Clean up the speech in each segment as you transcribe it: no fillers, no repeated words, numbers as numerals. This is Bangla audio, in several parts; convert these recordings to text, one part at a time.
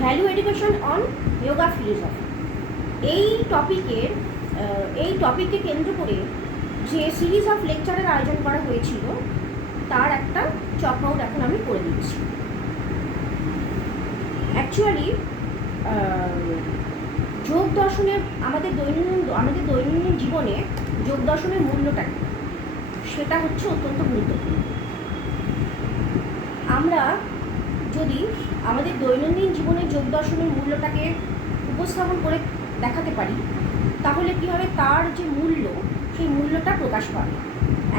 Value education on yoga philosophy. এই টপিককে কেন্দ্র করে যে সিরিজ অফ লেকচারের আয়োজন করা হয়েছিল তার একটা চক আউট এখন আমি করে দিচ্ছি। অ্যাকচুয়ালি যোগ দর্শনের আমাদের দৈনন্দিন জীবনে যোগ দর্শনের মূল্যটা কী, সেটা হচ্ছে অত্যন্ত গুরুত্বপূর্ণ। আমরা যদি আমাদের দৈনন্দিন জীবনে যোগ দর্শনের মূল্যটাকে উপস্থাপন করে দেখাতে পারি, তাহলে কী হবে, তার যে মূল্য, সেই মূল্যটা প্রকাশ পাবে।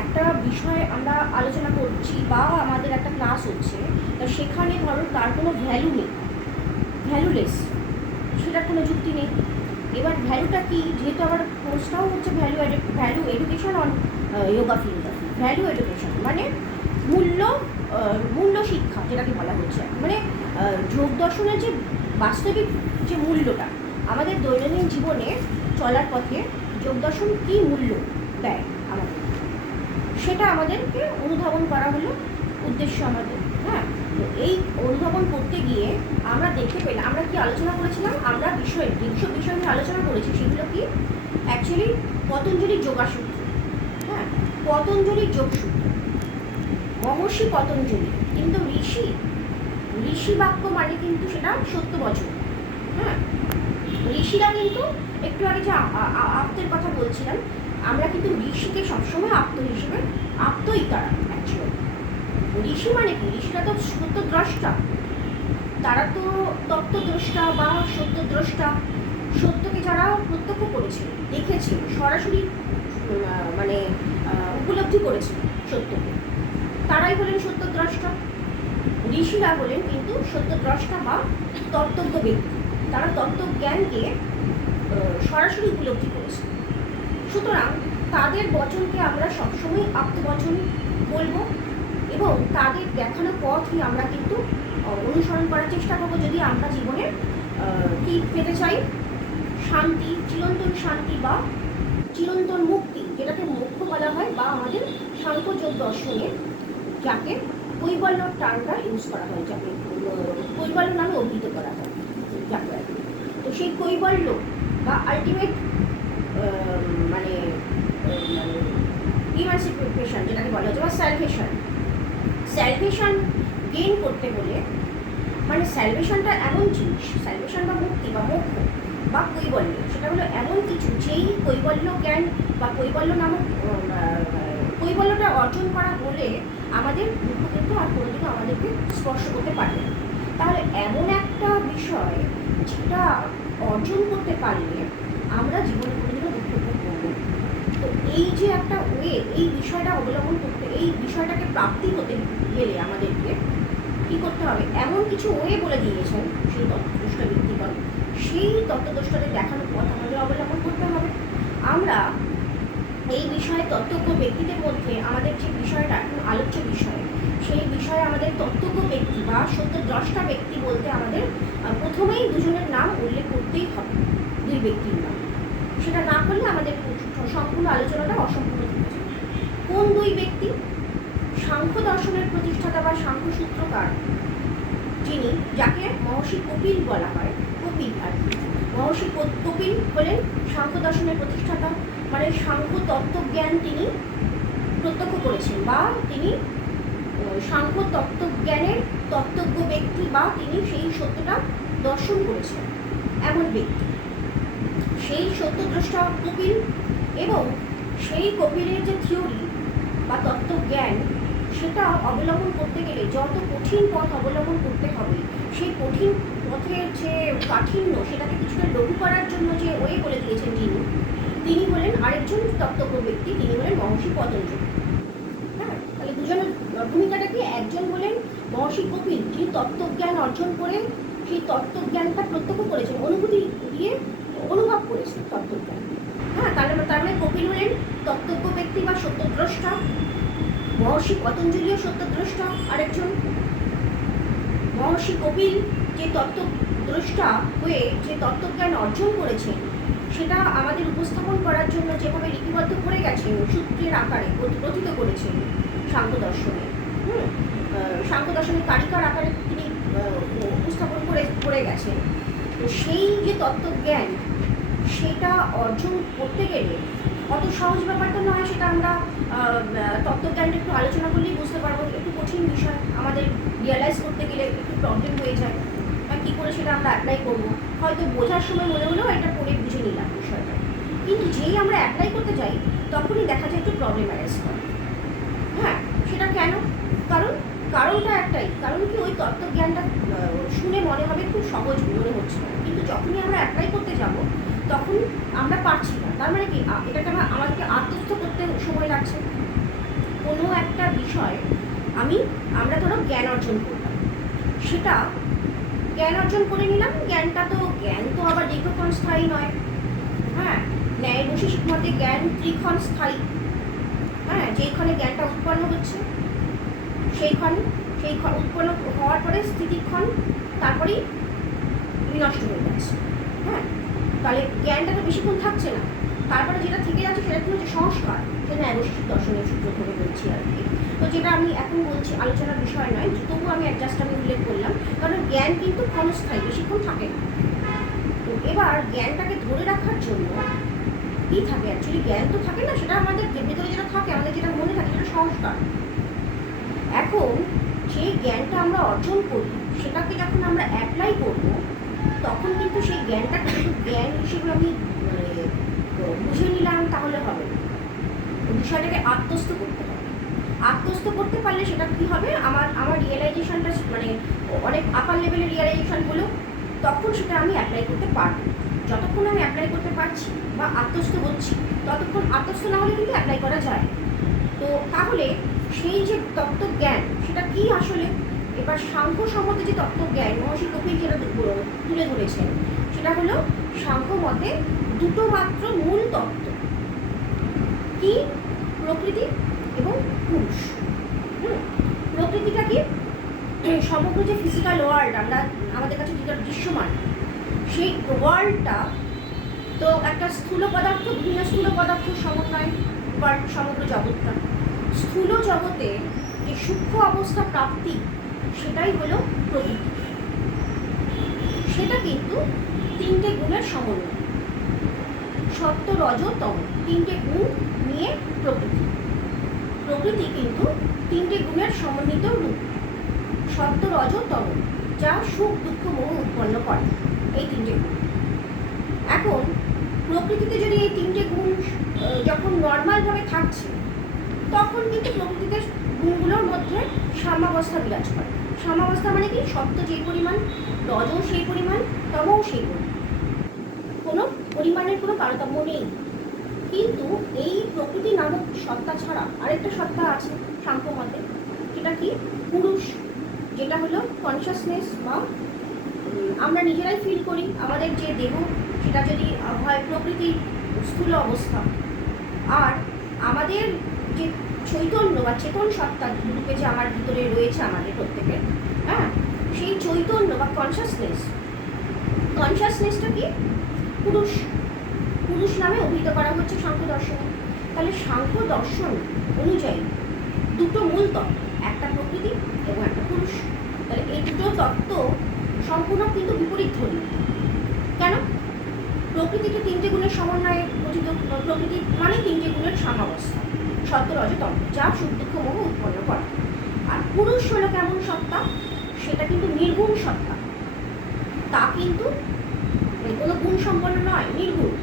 একটা বিষয় আমরা আলোচনা করছি বা আমাদের একটা ক্লাস হচ্ছে, তা সেখানে ধরো তার কোনো ভ্যালু নেই, ভ্যালুলেস, সেটার কোনো যুক্তি নেই। এবার ভ্যালুটা কি, যেহেতু আবার কোর্সটাও হচ্ছে value education on yoga philosophy. Value education মানে মূল্য শিক্ষা, যেটাকে বলা হচ্ছে, মানে যোগ দর্শনের যে বাস্তবিক যে মূল্যটা, আমাদের দৈনন্দিন জীবনে চলার পথে যোগ দর্শন কী মূল্য দেয় আমাদের, সেটা আমাদেরকে অনুধাবন করা হলো উদ্দেশ্য আমাদের। হ্যাঁ, তো এই অনুধাবন করতে গিয়ে আমরা দেখতে পেলাম, আমরা কি আলোচনা করেছিলাম, আমরা যেসব বিষয় নিয়ে আলোচনা করেছি সেগুলো কি, অ্যাকচুয়ালি পতঞ্জলির যোগাসূত্র। হ্যাঁ, পতঞ্জলির যোগসূত্র, মহর্ষি পতঞ্জলি কিন্তু ঋষি বাক্য মানে কিন্তু সেটা সত্য বচন। হ্যাঁ, ঋষিরা কিন্তু, একটু আগে যে আপ্তের কথা বলছিলাম, আমরা কিন্তু ঋষিকে সবসময় আপ্তই তারা অ্যাকচুয়ালি। ঋষি মানে কি, ঋষিরা তো সত্যদ্রষ্টা, তারা তো তত্ত্বদ্রষ্টা বা সত্যদ্রষ্টা। সত্যকে যারা প্রত্যক্ষ করেছে, দেখেছে, সরাসরি মানে উপলব্ধি করেছে সত্যকে, তারাই হলেন সত্যদ্রষ্টা। ঋষিরা হলেন কিন্তু সত্যদ্রষ্টা বা তত্ত্বজ্ঞ ব্যক্তি, তারা তত্ত্বজ্ঞানকে সরাসরি উপলব্ধি করেছে। সুতরাং তাদের বচনকে আমরা সবসময় আপ্তবচন বলবো এবং তাদের দেখানো পথই আমরা কিন্তু অনুসরণ করার চেষ্টা করবো, যদি আমরা জীবনে কি পেতে চাই, শান্তি, চিরন্তন শান্তি বা চিরন্তন মুক্তি, যেটাকে মোক্ষ বলা হয়, বা আমাদের সাংখ্যযোগ দর্শনে যাকে কৈবল্য টার্মটা ইউজ করা হয়, যাকে কৈবল্য নামে অভিহিত করা হয় যাকে। তো সেই কৈবল্য বা আলটিমেট মানে ইমানসিপেশন যেটাকে বলা হচ্ছে, বা স্যালভেশন গেইন করতে হলে, মানে স্যালভেশনটা এমন জিনিস, স্যালভেশন বা মুক্তি বা মোক্ষ বা কৈবল্য, সেটা হলো এমন কিছু, যেই কৈবল্য জ্ঞান বা কৈবল্য নামক কৈবল্যটা অর্জন করা হলে আমাদের দুঃখ কিন্তু আর কোনোদিনও আমাদেরকে স্পর্শ করতে পারবে না। তাহলে এমন একটা বিষয় যেটা অর্জন করতে পারলে আমরা জীবনে কোনোদিনও দুঃখ ভোগ করবো। তো এই যে একটা ওয়ে, এই বিষয়টা অবলম্বন করতে, এই বিষয়টাকে প্রাপ্তি হতে গেলে আমাদেরকে কী করতে হবে, এমন কিছু ওয়ে বলে দিয়েছেন সেই তত্ত্বদ্রষ্টা ব্যক্তিগণ, সেই তত্ত্বদ্রষ্টাদের দেখানো পথ আমাদের অবলম্বন করতে হবে। আমরা এই বিষয়ে তত্ত্বজ্ঞ ব্যক্তিদের মধ্যে আমাদের যে বিষয়টা এখন আলোচ্য বিষয়, সেই বিষয়ে আমাদের তত্ত্বজ্ঞ ব্যক্তি বা সত্যদ্রষ্টা ব্যক্তি বলতে আমাদের প্রথমেই দুজনের নাম উল্লেখ করতেই হবে, দুই ব্যক্তির নাম। সেটা না করলে আমাদের সম্পূর্ণ আলোচনাটা অসম্পূর্ণ থেকে যাবে। কোন দুই ব্যক্তি? সাংখ্য দর্শনের প্রতিষ্ঠাতা বা সাংখ্য সূত্রকার, যিনি, যাকে মহর্ষি কপিল বলা হয়, কপিল আর কি। মহর্ষি কপিল হলেন সাংখ্য দর্শনের প্রতিষ্ঠাতা, মানে সাংখ্য তত্ত্বজ্ঞান তিনি প্রত্যক্ষ করেছেন, বা তিনি সাংখ্য তত্ত্বজ্ঞানের তত্ত্বজ্ঞ ব্যক্তি, বা তিনি সেই সত্যটা দর্শন করেছেন এমন ব্যক্তি, সেই সত্যদ্রষ্টা কপিল। এবং সেই কপিলের যে থিওরি বা তত্ত্বজ্ঞান, সেটা অবলম্বন করতে গেলে যত কঠিন পথ অবলম্বন করতে হবে, সেই কঠিন পথের যে কাঠিন্য, সেটাকে কিছুটা লঘু করার জন্য যে ওয়ে বলে দিয়েছেন তিনি হলেন আরেকজন তত্ত্বজ্ঞ ব্যক্তি, তিনি হলেন মহর্ষি পতঞ্জলি। হ্যাঁ, তাহলে দুজনের ভূমিকাটা কি, একজন হলেন মহর্ষি কপিল, যিনি তত্ত্বজ্ঞান অর্জন করে সেই তত্ত্বজ্ঞানটা প্রত্যক্ষ করেছেন, অনুভূতি দিয়ে অনুভব করেছেন তত্ত্বজ্ঞান। হ্যাঁ, তার মানে কপিল হলেন তত্ত্বজ্ঞ ব্যক্তি বা সত্যদ্রষ্টা, মহর্ষি পতঞ্জলিও সত্যদ্রষ্টা আরেকজন। মহর্ষি কপিল যে তত্ত্বদ্রষ্টা হয়ে যে তত্ত্বজ্ঞান অর্জন করেছেন, সেটা আমাদের উপস্থাপন করার জন্য যেভাবে লিপিবদ্ধ করে গেছেন, সূত্রের আকারে রচিত করেছেন সাংখ্য দর্শনে। সাংখ্য দর্শনের কারিকার আকারে তিনি উপস্থাপন করে গেছে, তো সেই যে তত্ত্বজ্ঞান সেটা অর্জন করতে গেলে অত সহজ ব্যাপারটা নয়। সেটা আমরা তত্ত্বজ্ঞানটা একটু আলোচনা করলেই বুঝতে পারবো, একটু কঠিন বিষয়, আমাদের রিয়েলাইজ করতে গেলে একটু প্রবলেম হয়ে যায়, বা কী করে সেটা আমরা অ্যাপ্লাই করবো। হয়তো বোঝার সময় মনে হলেও এটা পড়ে বুঝে নিলাম বিষয়টা, কিন্তু যেই আমরা অ্যাপ্লাই করতে যাই তখনই দেখা যায় একটু প্রবলেম অ্যারেজ করে। হ্যাঁ, সেটা কেন? কারণটা একটাই, কারণ কি ওই তত্ত্বজ্ঞানটা শুনে মনে হবে খুব সহজ মনে হচ্ছে, কিন্তু যখনই আমরা অ্যাপ্লাই করতে যাব তখন আমরা পারছি না। তার মানে কি, এটাকে আমাদেরকে আত্মস্থ করতে সময় লাগছে। কোনো একটা বিষয় আমরা ধরো জ্ঞান অর্জন করলাম, সেটা জ্ঞান অর্জন করে নিলাম, জ্ঞান তো আবার দীর্ঘক্ষণ স্থায়ী নয়। হ্যাঁ, ন্যায় বৈশেষিক মতে জ্ঞান ত্রিক্ষণ স্থায়ী। হ্যাঁ, যেইখানে জ্ঞানটা উৎপন্ন হচ্ছে সেই উৎপন্ন হওয়ার পরে স্থিতিক্ষণ, তারপরেই বিনষ্ট হয়ে যাচ্ছে। হ্যাঁ, তাহলে জ্ঞানটা তো বেশিক্ষণ থাকছে না, তারপরে যেটা থেকে যাচ্ছে সেটা কি হচ্ছে সংস্কার। সেটা ন্যায়বৈশেষিক দর্শনের সূত্র ধরে বলছি আর কি। তো যেটা আমি এখন বলছি আলোচনার বিষয় নয়, তবুও আমি উল্লেখ করলাম, কারণ জ্ঞান কিন্তু ক্ষণস্থায়ী, বেশিক্ষণ থাকে না। তো এবার জ্ঞানটাকে ধরে রাখার জন্য কী থাকে? অ্যাকচুয়ালি জ্ঞান তো থাকে না, সেটা আমাদের ভেতরে যেটা থাকে, আমাদের যেটা মনে থাকে সেটা সংস্কার। এখন সেই জ্ঞানটা আমরা অর্জন করি, সেটাকে যখন আমরা অ্যাপ্লাই করব তখন কিন্তু সেই জ্ঞানটা কিন্তু জ্ঞান হিসেবে আমি বুঝে নিলাম তাহলে হবে না, বিষয়টাকে আত্মস্থ করতে হবে। আত্মস্থ করতে পারলে সেটা কী হবে, আমার রিয়েলাইজেশনটা মানে অনেক আপার লেভেলের রিয়েলাইজেশন হলো, তখন সেটা আমি অ্যাপ্লাই করতে পারবো। যতক্ষণ আমি অ্যাপ্লাই করতে পারছি বা আত্মস্থ হচ্ছি, ততক্ষণ আত্মস্থ না হলে কিন্তু অ্যাপ্লাই করা যায়। তো তাহলে সেই যে তত্ত্বজ্ঞান সেটা কি আসলে? এবার সাংখ্য সম্বন্ধে যে তত্ত্বজ্ঞান মহর্ষি কপিল যেটা তুলে ধরেছেন, সেটা হলো সাংখ্য মতে দুটো মাত্র মূল তত্ত্ব, কি? প্রকৃতি এবং পুরুষ। প্রকৃতিটা কি? সমগ্র যে ফিজিক্যাল ওয়ার্ল্ড আমাদের কাছে যেটা দৃশ্যমান, সেই ওয়ার্ল্ডটা তো একটা স্থূল পদার্থ, বিভিন্ন স্থূল পদার্থের সমন্বয় সমগ্র জগৎটা। স্থূল জগতে যে সূক্ষ্ম অবস্থা প্রাপ্তি, সেটাই হলো প্রকৃতি। সেটা কিন্তু তিনটে গুণের সমন্বয়, সত্য রজ তম, তিনটে গুণ নিয়ে প্রকৃতি। প্রকৃতি কিন্তু তিনটে গুণের সমন্বিত রূপ, সত্য রজ তম, যা সুখ দুঃখ মোহ উৎপন্ন করে, এই তিনটে গুণ। এখন প্রকৃতিতে যদি এই তিনটে গুণ যখন নর্মালভাবে থাকছে, তখন কিন্তু প্রকৃতিতে গুণগুলোর মধ্যে সাম্যাবস্থা বিরাজ করে। সাম্যাবস্থা মানে কি? সত্য যেই পরিমাণ, রজও সেই পরিমাণ, তমও সেই পরিমাণ, কোনো পরিমাণের কোনো তারতম্য নেই। কিন্তু এই প্রকৃতি নামক সত্তা ছাড়া আরেকটা সত্তা আছে সাংখ্য মতে, সেটা কি? পুরুষ, যেটা হলো কনসিয়াসনেস, বা আমরা নিজেরাই ফিল করি আমাদের যে দেহ, সেটা যদি হয় প্রকৃতির স্থূল অবস্থা, আর আমাদের যে চৈতন্য বা চেতন সত্তা রূপে যে আমার ভিতরে রয়েছে আমাদের প্রত্যেকের, হ্যাঁ, সেই চৈতন্য বা কনসিয়াসনেসটা কি? পুরুষ নামে অভিহিত করা হচ্ছে সাংখ্য দর্শনে। তাহলে সাংখ্য দর্শন অনুযায়ী দুটো মূল তত্ত্ব, একটা প্রকৃতি এবং একটা পুরুষ। তাহলে এই দুটো তত্ত্ব সম্পূর্ণ কিন্তু বিপরীত ধর্মী। কেন? প্রকৃতিকে তিনটে গুণের সমন্বয়ে গঠিত, প্রকৃতি মানে তিনটে গুণের সাম্যাবস্থা, সত্য রজ তম, যা সুখ দুঃখ মোহ উৎপন্ন করে। আর পুরুষ হলো কেমন সত্তা? সেটা কিন্তু নির্গুণ সত্তা, তা কিন্তু কোনো গুণ সম্পন্ন নয়, নির্গুণ।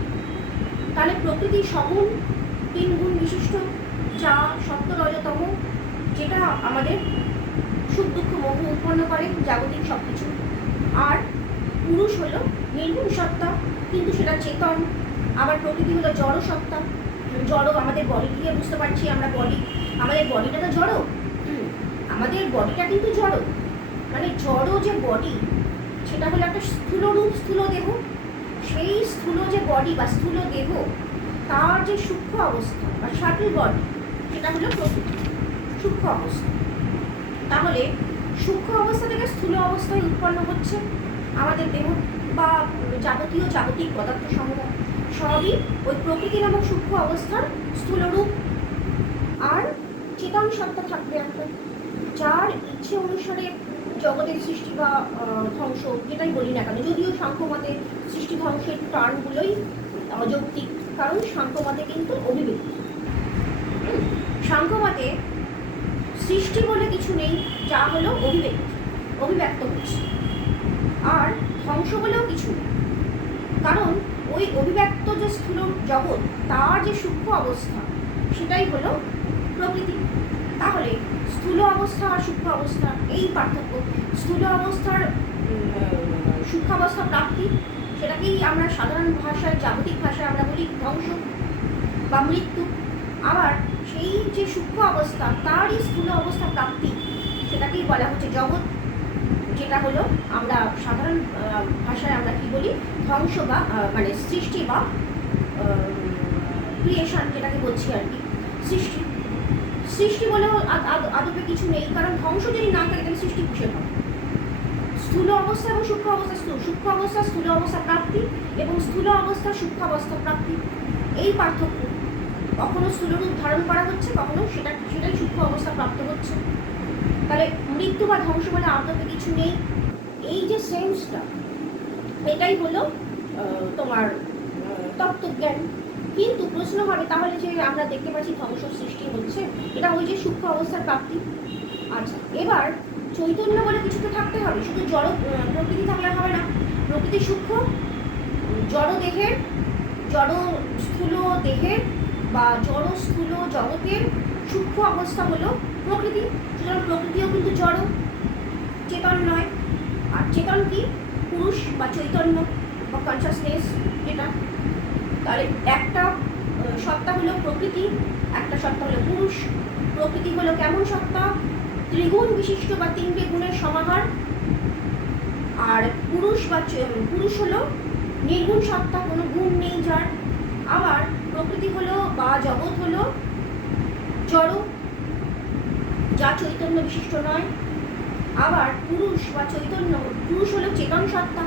তাহলে প্রকৃতি সগুণ, তিন গুণ বিশিষ্ট, যা সত্য রজতম, যেটা আমাদের সুখ দুঃখ মোহ উৎপন্ন করে, জাগতিক সব কিছু। আর পুরুষ হলো নির্গুণ সত্তা, কিন্তু সেটা চেতন। আবার প্রকৃতি হলো জড় সত্তা, জড়, আমাদের বডি দিয়ে বুঝতে পারছি আমরা বডি, আমাদের বডিটা তো জড়, আমাদের বডিটা কিন্তু জড়, মানে জড় যে বডি, সেটা হলো একটা স্থূল রূপ, স্থূল দেহ। সেই স্থূল যে বডি বা স্থূল দেহ, তার যে সূক্ষ্ম অবস্থা বা সাটল বডি, সেটা হলো প্রকৃতি, সূক্ষ্ম অবস্থা। তাহলে সূক্ষ্ম অবস্থা থেকে স্থূল অবস্থায় উৎপন্ন হচ্ছে আমাদের দেহ বা জাগতিক পদার্থ সমূহ, সবই ওই প্রকৃতি নামক সূক্ষ্ম অবস্থার স্থূল রূপ। আর চেতন সত্তা থাকবে একটা, যার ইচ্ছে অনুসারে জগতের সৃষ্টি বা ধ্বংস যেটাই বলি না কেন, যদিও সাংখ্যমতে সৃষ্টি ধ্বংসের টার্মগুলোই অযৌক্তিক, কারণ সাংখ্যমতে কিন্তু অভিব্যক্তি। সাংখ্যমতে সৃষ্টি বলে কিছু নেই, যা হলো অভিব্যক্ত হচ্ছে, আর ধ্বংস বলেও কিছু নেই, কারণ ওই অভিব্যক্ত যে স্থূল জগৎ তার যে সূক্ষ্ম অবস্থা সেটাই হলো প্রকৃতি। তাহলে স্থূল অবস্থা আর সূক্ষ্ম অবস্থা এই পার্থক্য। স্থূল অবস্থার সূক্ষ্মাবস্থা প্রাপ্তি, সেটাকেই আমরা সাধারণ ভাষায় জাগতিক ভাষায় আমরা বলি ধ্বংস বা মৃত্যু। আবার সেই যে সূক্ষ্ম অবস্থা তারই স্থূল অবস্থা প্রাপ্তি, সেটাকেই বলা হচ্ছে জগৎ, যেটা হলো আমরা সাধারণ ভাষায় আমরা কি বলি ধ্বংস বা মানে সৃষ্টি বা ক্রিয়েশন, যেটাকে বলছি আর কি সৃষ্টি। সৃষ্টি বলেও আদপে কিছু নেই, কারণ ধ্বংস যদি না থাকে তাহলে সৃষ্টি কিসের হবে? স্থূল অবস্থা এবং সূক্ষ্ম অবস্থা, সূক্ষ্ম অবস্থা স্থূল অবস্থা প্রাপ্তি এবং স্থূল অবস্থা সূক্ষ্ম অবস্থা প্রাপ্তি, এই পার্থক্য। কখনো স্থূল রূপ ধারণ করা হচ্ছে, কখনো সেটাই সূক্ষ্ম অবস্থা প্রাপ্ত হচ্ছে। তাহলে মৃত্যু বা ধ্বংস বলে আদপে কিছু নেই, এই যে সেন্সটা, এটাই হলো তোমার তত্ত্বজ্ঞান। কিন্তু প্রশ্ন হবে তাহলে যে আমরা দেখতে পাচ্ছি ধ্বংস সৃষ্টি হচ্ছে, এটা ওই যে সূক্ষ্ম অবস্থার প্রাপ্তি। আচ্ছা, এবার চৈতন্য বলে কিছু তো থাকতে হবে, শুধু জড় প্রকৃতি থাকলে হবে না। প্রকৃতি সূক্ষ্ম, জড় দেহের, জড় স্থূল দেহের বা জড় স্থূল জগতের সূক্ষ্ম অবস্থা হলো প্রকৃতি। সুতরাং প্রকৃতিও কিন্তু জড়, চেতন নয়। আর চেতন কি? পুরুষ বা চৈতন্য বা কনসাসনেস যেটা। তাহলে একটা সত্তা হলো প্রকৃতি, একটা সত্তা হলো পুরুষ। প্রকৃতি হলো কেমন সত্তা? ত্রিগুণ বিশিষ্ট বা তিনটে গুণের সমাহার। আর পুরুষ হলো নির্গুণ সত্তা, কোনো গুণ নেই যার। আবার প্রকৃতি হলো বা জগৎ হলো জড়, যা চৈতন্য বিশিষ্ট নয়। আবার পুরুষ হলো চেতন সত্তা,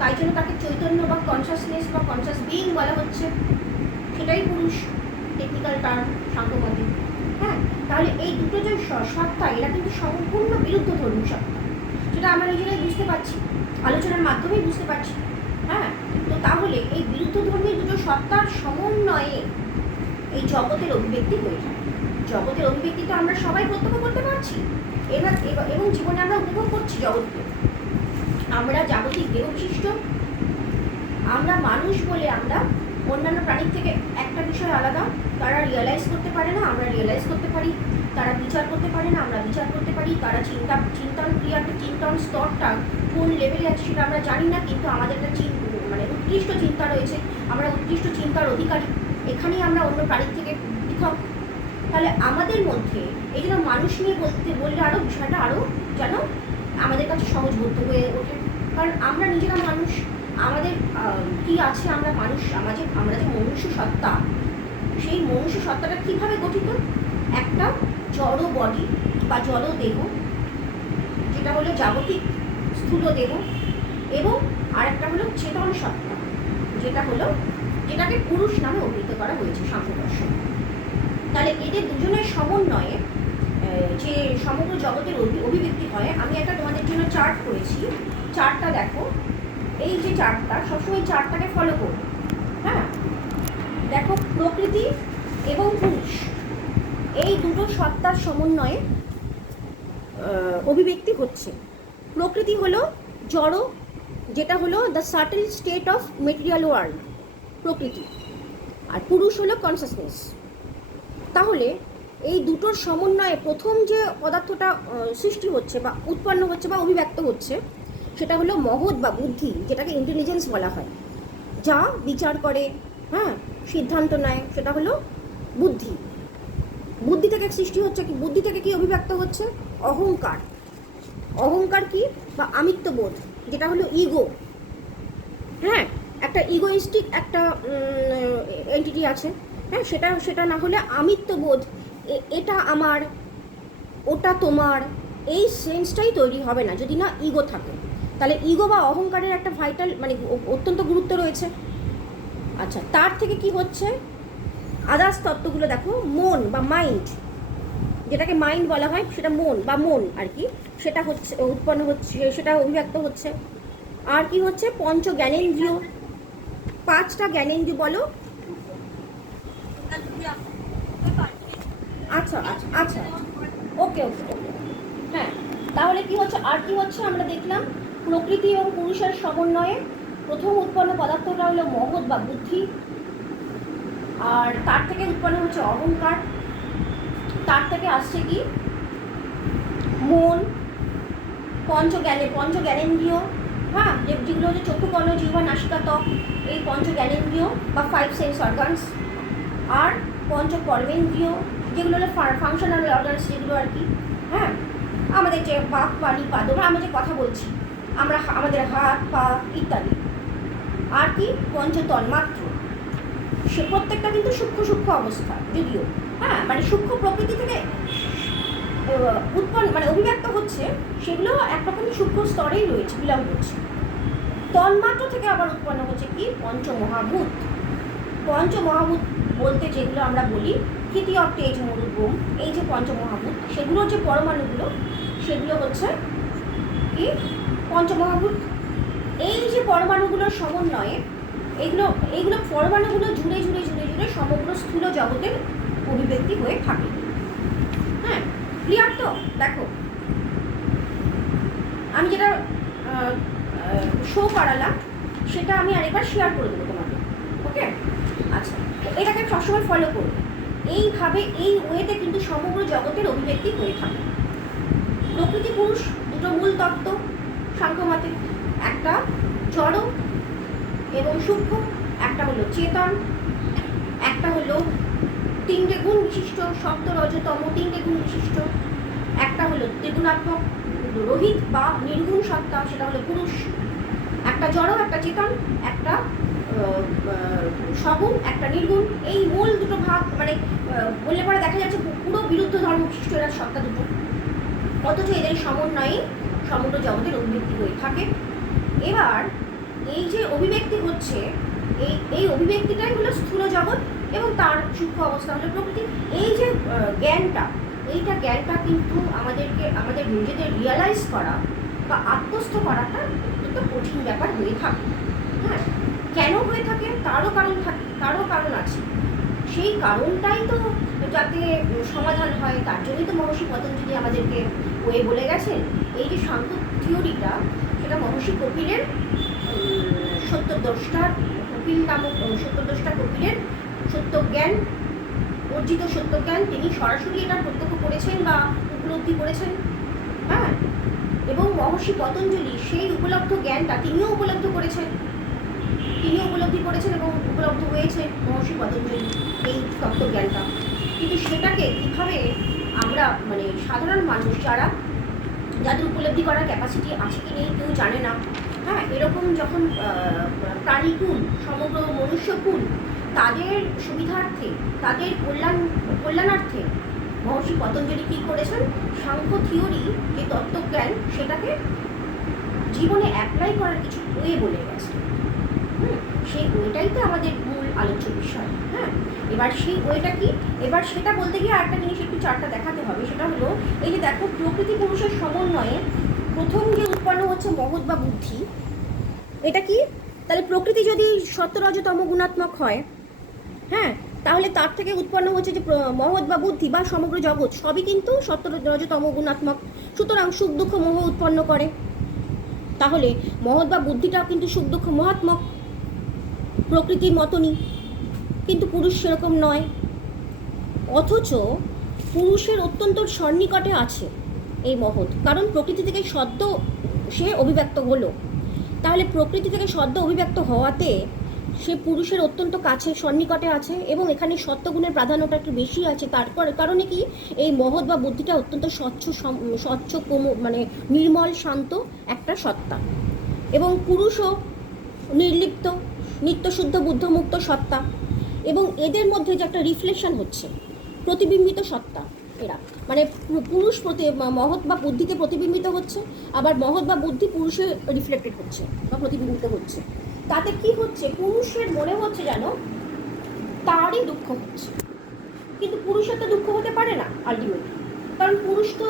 তাই জন্য তাকে চৈতন্য বা কনসাসনেস বা কনসাস বিইং বলা হচ্ছে, সেটাই পুরুষ টেকনিক্যাল টার্ম সাংখ্যমতে। হ্যাঁ, তাহলে এই দুটো যে সত্তা, এরা কিন্তু সম্পূর্ণ বিরুদ্ধধর্মী সত্তা, সেটা আমরা নিজেরাই বুঝতে পারছি, আলোচনার মাধ্যমেই বুঝতে পারছি। হ্যাঁ, তো তাহলে এই বিরুদ্ধধর্মী দুটো সত্তার সমন্বয়ে এই জগতের অভিব্যক্তি হয়ে থাকে। জগতের অভিব্যক্তি তো আমরা সবাই প্রত্যক্ষ করতে পারছি, এবং জীবনে আমরা উপভোগ করছি জগৎকে। আমরা জাগতিক দেহবিশিষ্ট, আমরা মানুষ বলে আমরা অন্যান্য প্রাণীর থেকে একটা বিষয় আলাদা, তারা রিয়েলাইজ করতে পারে না, আমরা রিয়েলাইজ করতে পারি। তারা বিচার করতে পারে না, আমরা বিচার করতে পারি। তারা চিন্তন স্তরটা কোন লেভেলে আছে সেটা আমরা জানি না, কিন্তু আমাদের একটা মানে উৎকৃষ্ট চিন্তা রয়েছে, আমরা উৎকৃষ্ট চিন্তার অধিকারী। এখানেই আমরা অন্য প্রাণীর থেকে পৃথক। তাহলে আমাদের মধ্যে এই জন্য মানুষ নিয়ে বললে আরও বিষয়টা আরও যেন আমাদের কাছে সহজবোধ্য হয়ে ওঠে, কারণ আমরা নিজেরা মানুষ। আমাদের কি আছে, আমরা মানুষ, আমরা যে মনুষ্য সত্তা, সেই মনুষ্য সত্তাটা কীভাবে গঠিত? একটা জড় বডি বা জড় দেহ, যেটা হলো জাগতিক স্থূল দেহ, এবং আরেকটা হলো চেতন সত্তা, যেটাকে পুরুষ নামে অভিহিত করা হয়েছে সাংখ্য দর্শনে। তাহলে এদের দুজনের সমন্বয়ে যে সমগ্র জগতের অভিব্যক্তি হয়। আমি একটা তোমাদের জন্য চার্ট করেছি, চার্টটা দেখো। এই যে চার্টটা, সবসময় চার্টটাকে ফলো করো। হ্যাঁ, দেখো, প্রকৃতি এবং পুরুষ এই দুটো সত্তার সমন্বয়ে অভিব্যক্তি হচ্ছে। প্রকৃতি হলো জড়, যেটা হলো the subtle state of material world, প্রকৃতি। আর পুরুষ হলো কনসাসনেস। তাহলে এই দুটোর সমন্বয়ে প্রথম যে পদার্থটা সৃষ্টি হচ্ছে বা উৎপন্ন হচ্ছে বা অভিব্যক্ত হচ্ছে, সেটা হলো মহৎ বা বুদ্ধি, যেটাকে ইন্টেলিজেন্স বলা হয়, যা বিচার করে, হ্যাঁ, সিদ্ধান্ত নেয়, সেটা হলো বুদ্ধি। বুদ্ধি থেকে সৃষ্টি হচ্ছে কি? বুদ্ধি থেকে কি অভিব্যক্ত হচ্ছে? অহংকার। অহংকার কি? বা আমিত্ববোধ, যেটা হলো ইগো। হ্যাঁ, একটা ইগোইস্টিক একটা এন্টিটি আছে। হ্যাঁ, সেটা না হলে আমিত্ববোধ, এটা আমার, ওটা তোমার, এই সেন্সটাই তৈরি হবে না যদি না ইগো থাকে। তাহলে ইগো বা অহংকারের একটা ভাইটাল মানে অত্যন্ত গুরুত্ব রয়েছে। আচ্ছা, তার থেকে কি হচ্ছে? আদার্স তত্ত্বগুলো দেখো, মন বা মাইন্ড, যেটাকে মাইন্ড বলা হয়, সেটা মন আর কি, সেটা হচ্ছে উৎপন্ন হচ্ছে, সেটা অভিব্যক্ত হচ্ছে। আর কি হচ্ছে, পঞ্চ জ্ঞানেন্দ্রিয়, 5টা জ্ঞানেন্দ্রিয় বলো। আচ্ছা আচ্ছা আচ্ছা, ওকে ওকে ওকে, হ্যাঁ। তাহলে কি হচ্ছে, আর কি হচ্ছে আমরা দেখলাম, প্রকৃতি এবং পুরুষের সমন্বয়ে প্রথম উৎপন্ন পদার্থটা হলো মহৎ বা বুদ্ধি, আর তার থেকে উৎপন্ন হচ্ছে অহংকার, তার থেকে আসছে কি মন, পঞ্চ জ্ঞানেন্দ্রিয়, হ্যাঁ, যেগুলো হচ্ছে চক্ষু, কর্ণ, জিহ্বা, নাসিকা, ত্বক, এই পঞ্চ জ্ঞানেন্দ্রিয় বা 5 সেন্স অর্গানস। আর পঞ্চ কর্মেন্দ্রিয়, যেগুলো হলো ফাংশনাল অর্গানস, যেগুলো আর কি, হ্যাঁ, আমাদের যে বাক, বাণী, পাদ, আমরা যে কথা বলছি, আমাদের হাত, পা ইত্যাদি। আর কি পঞ্চ তন্মাত্র, সে প্রত্যেকটা কিন্তু সূক্ষ্ম অবস্থা, যদিও হ্যাঁ মানে সূক্ষ্ম প্রকৃতি থেকে উৎপন্ন মানে অভিব্যক্ত হচ্ছে, সেগুলো একরকম সূক্ষ্ম স্তরেই রয়েছে, বিলং করছে। তন্মাত্র থেকে আবার উৎপন্ন হচ্ছে কি পঞ্চমহাভূত। পঞ্চমহাভূত বলতে যেগুলো আমরা বলি তৃতীয় তেজ মরুভূম, এই যে পঞ্চমহাভূত, সেগুলোর যে পরমাণুগুলো, সেগুলো হচ্ছে কি পঞ্চমহাভূত। এই যে পরমাণুগুলোর সমন্বয়ে এইগুলো পরমাণুগুলো জুড়ে সমগ্র স্থূল জগতের অভিব্যক্তি হয়ে থাকে। হ্যাঁ, ক্লিয়ার তো? দেখো, আমি যেটা শো করালাম সেটা আমি আরেকবার শেয়ার করে দেবো তোমাকে, ওকে? আচ্ছা, এটাকে সবসময় ফলো করবে। এইভাবে এই ওয়েতে কিন্তু সমগ্র জগতের অভিব্যক্তি হয়ে থাকে। প্রকৃতি পুরুষ দুটো মূল তত্ত্ব সাংখ্যমতে, একটা জড় এবং সূক্ষ্ম, একটা হলো চেতন, একটা হলো 3টে গুণ বিশিষ্ট, সপ্ত রজতম 3টে গুণ বিশিষ্ট, একটা হলো ত্রিগুণাত্মক রহিত বা নির্গুণ সত্তা, সেটা হলো পুরুষ। একটা জড়, একটা চেতন, একটা সগুণ, একটা নির্গুণ। এই মূল দুটো ভাগ মানে বললে পরে দেখা যাচ্ছে পুরো বিরুদ্ধ ধর্ম বিশিষ্ট এরা সত্তা দুটো, অথচ এদের সমন্বয়ে সমগ্র জগতের অভিব্যক্তি হয়ে থাকে। এবার এই যে অভিব্যক্তি হচ্ছে, এই অভিব্যক্তিটাই হলো স্থূল জগৎ এবং তার সূক্ষ্ম অবস্থা হলো প্রকৃতি। এই যে জ্ঞানটা কিন্তু আমাদের নিজেদের রিয়ালাইজ করা বা আত্মস্থ করাটা কিন্তু কঠিন ব্যাপার হয়ে থাকে। হ্যাঁ, কেন হয়ে থাকে তারও কারণ আছে। সেই কারণটাই তো যাতে সমাধান হয়, তার জন্যই তো মহর্ষি পতঞ্জলি আমাদেরকে ওয়ে বলে গেছেন। এই যে সাংখ্য থিওরিটা, সেটা মহর্ষি কপিলের কপিল নামক সত্যদ্রষ্টা কপিলের সত্যজ্ঞান, অর্জিত সত্যজ্ঞান, তিনি সরাসরি এটা প্রত্যক্ষ করেছেন বা উপলব্ধি করেছেন। হ্যাঁ, এবং মহর্ষি পতঞ্জলি সেই উপলব্ধ জ্ঞানটা তিনিও উপলব্ধি করেছেন এবং উপলব্ধ হয়েছে মহর্ষি পতঞ্জলি এই তত্ত্বজ্ঞানটা। কিন্তু সেটাকে কীভাবে আমরা মানে সাধারণ মানুষ যাদের উপলব্ধি করার ক্যাপাসিটি আছে কি নেই কেউ জানে না। হ্যাঁ, এরকম যখন প্রাণীকুল, সমগ্র মনুষ্যকুল, তাদের সুবিধার্থে, তাদের কল্যাণার্থে মহর্ষি পতঞ্জলি কী করেছেন, সাংখ্য থিওরি যে তত্ত্বজ্ঞান, সেটাকে জীবনে অ্যাপ্লাই করার কিছু ওয়ে বলে গেছে। সেই ওয়েটাই তো আমাদের মূল আলোচ্য বিষয়। হ্যাঁ, এবার সেই ওয়েটা কি, এবার সেটা বলতে গিয়ে আরেকটা জিনিস একটু চারটা দেখাতে হবে। সেটা হলো এই যে দেখো, প্রকৃতি পুরুষের সমন্বয়ে প্রথম যে উৎপন্ন হচ্ছে মহৎ বা বুদ্ধি, এটা কি? তাহলে প্রকৃতি যদি সত্য রজতম গুণাত্মক হয়, হ্যাঁ, তাহলে তার থেকে উৎপন্ন হচ্ছে যে মহৎ বা বুদ্ধি বা সমগ্র জগৎ, সবই কিন্তু সত্য রজতম গুণাত্মক। সুতরাং সুখ দুঃখ মোহ উৎপন্ন করে। তাহলে মহৎ বা বুদ্ধিটাও কিন্তু সুখ দুঃখ মোহাত্মক, প্রকৃতির মতনই। কিন্তু পুরুষ সেরকম নয়, অথচ পুরুষের অত্যন্ত সন্নিকটে আছে এই মহৎ, কারণ প্রকৃতি থেকে সদ্য সে অভিব্যক্ত হলো। তাহলে প্রকৃতি থেকে সদ্য অভিব্যক্ত হওয়াতে সে পুরুষের অত্যন্ত কাছে সন্নিকটে আছে এবং এখানে সত্যগুণের প্রাধান্যটা একটু বেশি আছে। তারপর কারণে কি, এই মহৎ বা বুদ্ধিটা অত্যন্ত স্বচ্ছ মানে নির্মল শান্ত একটা সত্তা, এবং পুরুষও নির্লিপ্ত নিত্যশুদ্ধ বুদ্ধমুক্ত সত্তা, এবং এদের মধ্যে যে একটা রিফ্লেকশন হচ্ছে, প্রতিবিম্বিত সত্তা এরা, মানে পুরুষ মহৎ বা বুদ্ধিতে প্রতিবিম্বিত হচ্ছে, আবার মহৎ বা বুদ্ধি পুরুষে রিফ্লেক্টেড হচ্ছে বা প্রতিবিম্বিত হচ্ছে। তাতে কি হচ্ছে, পুরুষের মনে হচ্ছে যেন তারই দুঃখ হচ্ছে, কিন্তু পুরুষের তো দুঃখ হতে পারে না আলটিমেটলি। কারণ পুরুষ তো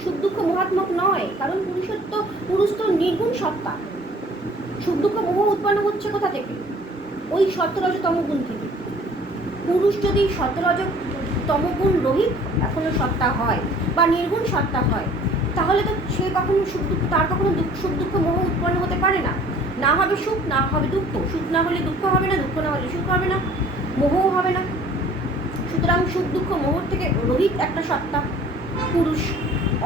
সুখ দুঃখ মোহাত্মক নয়, কারণ পুরুষ তো নির্গুণ সত্তা। সুখ দুঃখ মোহ উৎপন্ন হচ্ছে কোথা থেকে? ওই সত্যরজ তমগুণ থেকে। পুরুষ যদি সত্যরজ তমগুণ রহিত এখনো সত্তা হয় বা নির্গুণ সত্তা হয়, তাহলে তো সে কখনো তার কখনো সুখ দুঃখ মোহ উৎপন্ন হতে পারে না। না হবে সুখ, না হবে দুঃখ। সুখ না হলে দুঃখ হবে না, দুঃখ না হলে সুখ হবে না, মোহও হবে না। সুতরাং সুখ দুঃখ মোহ থেকে রহিত একটা সত্তা পুরুষ।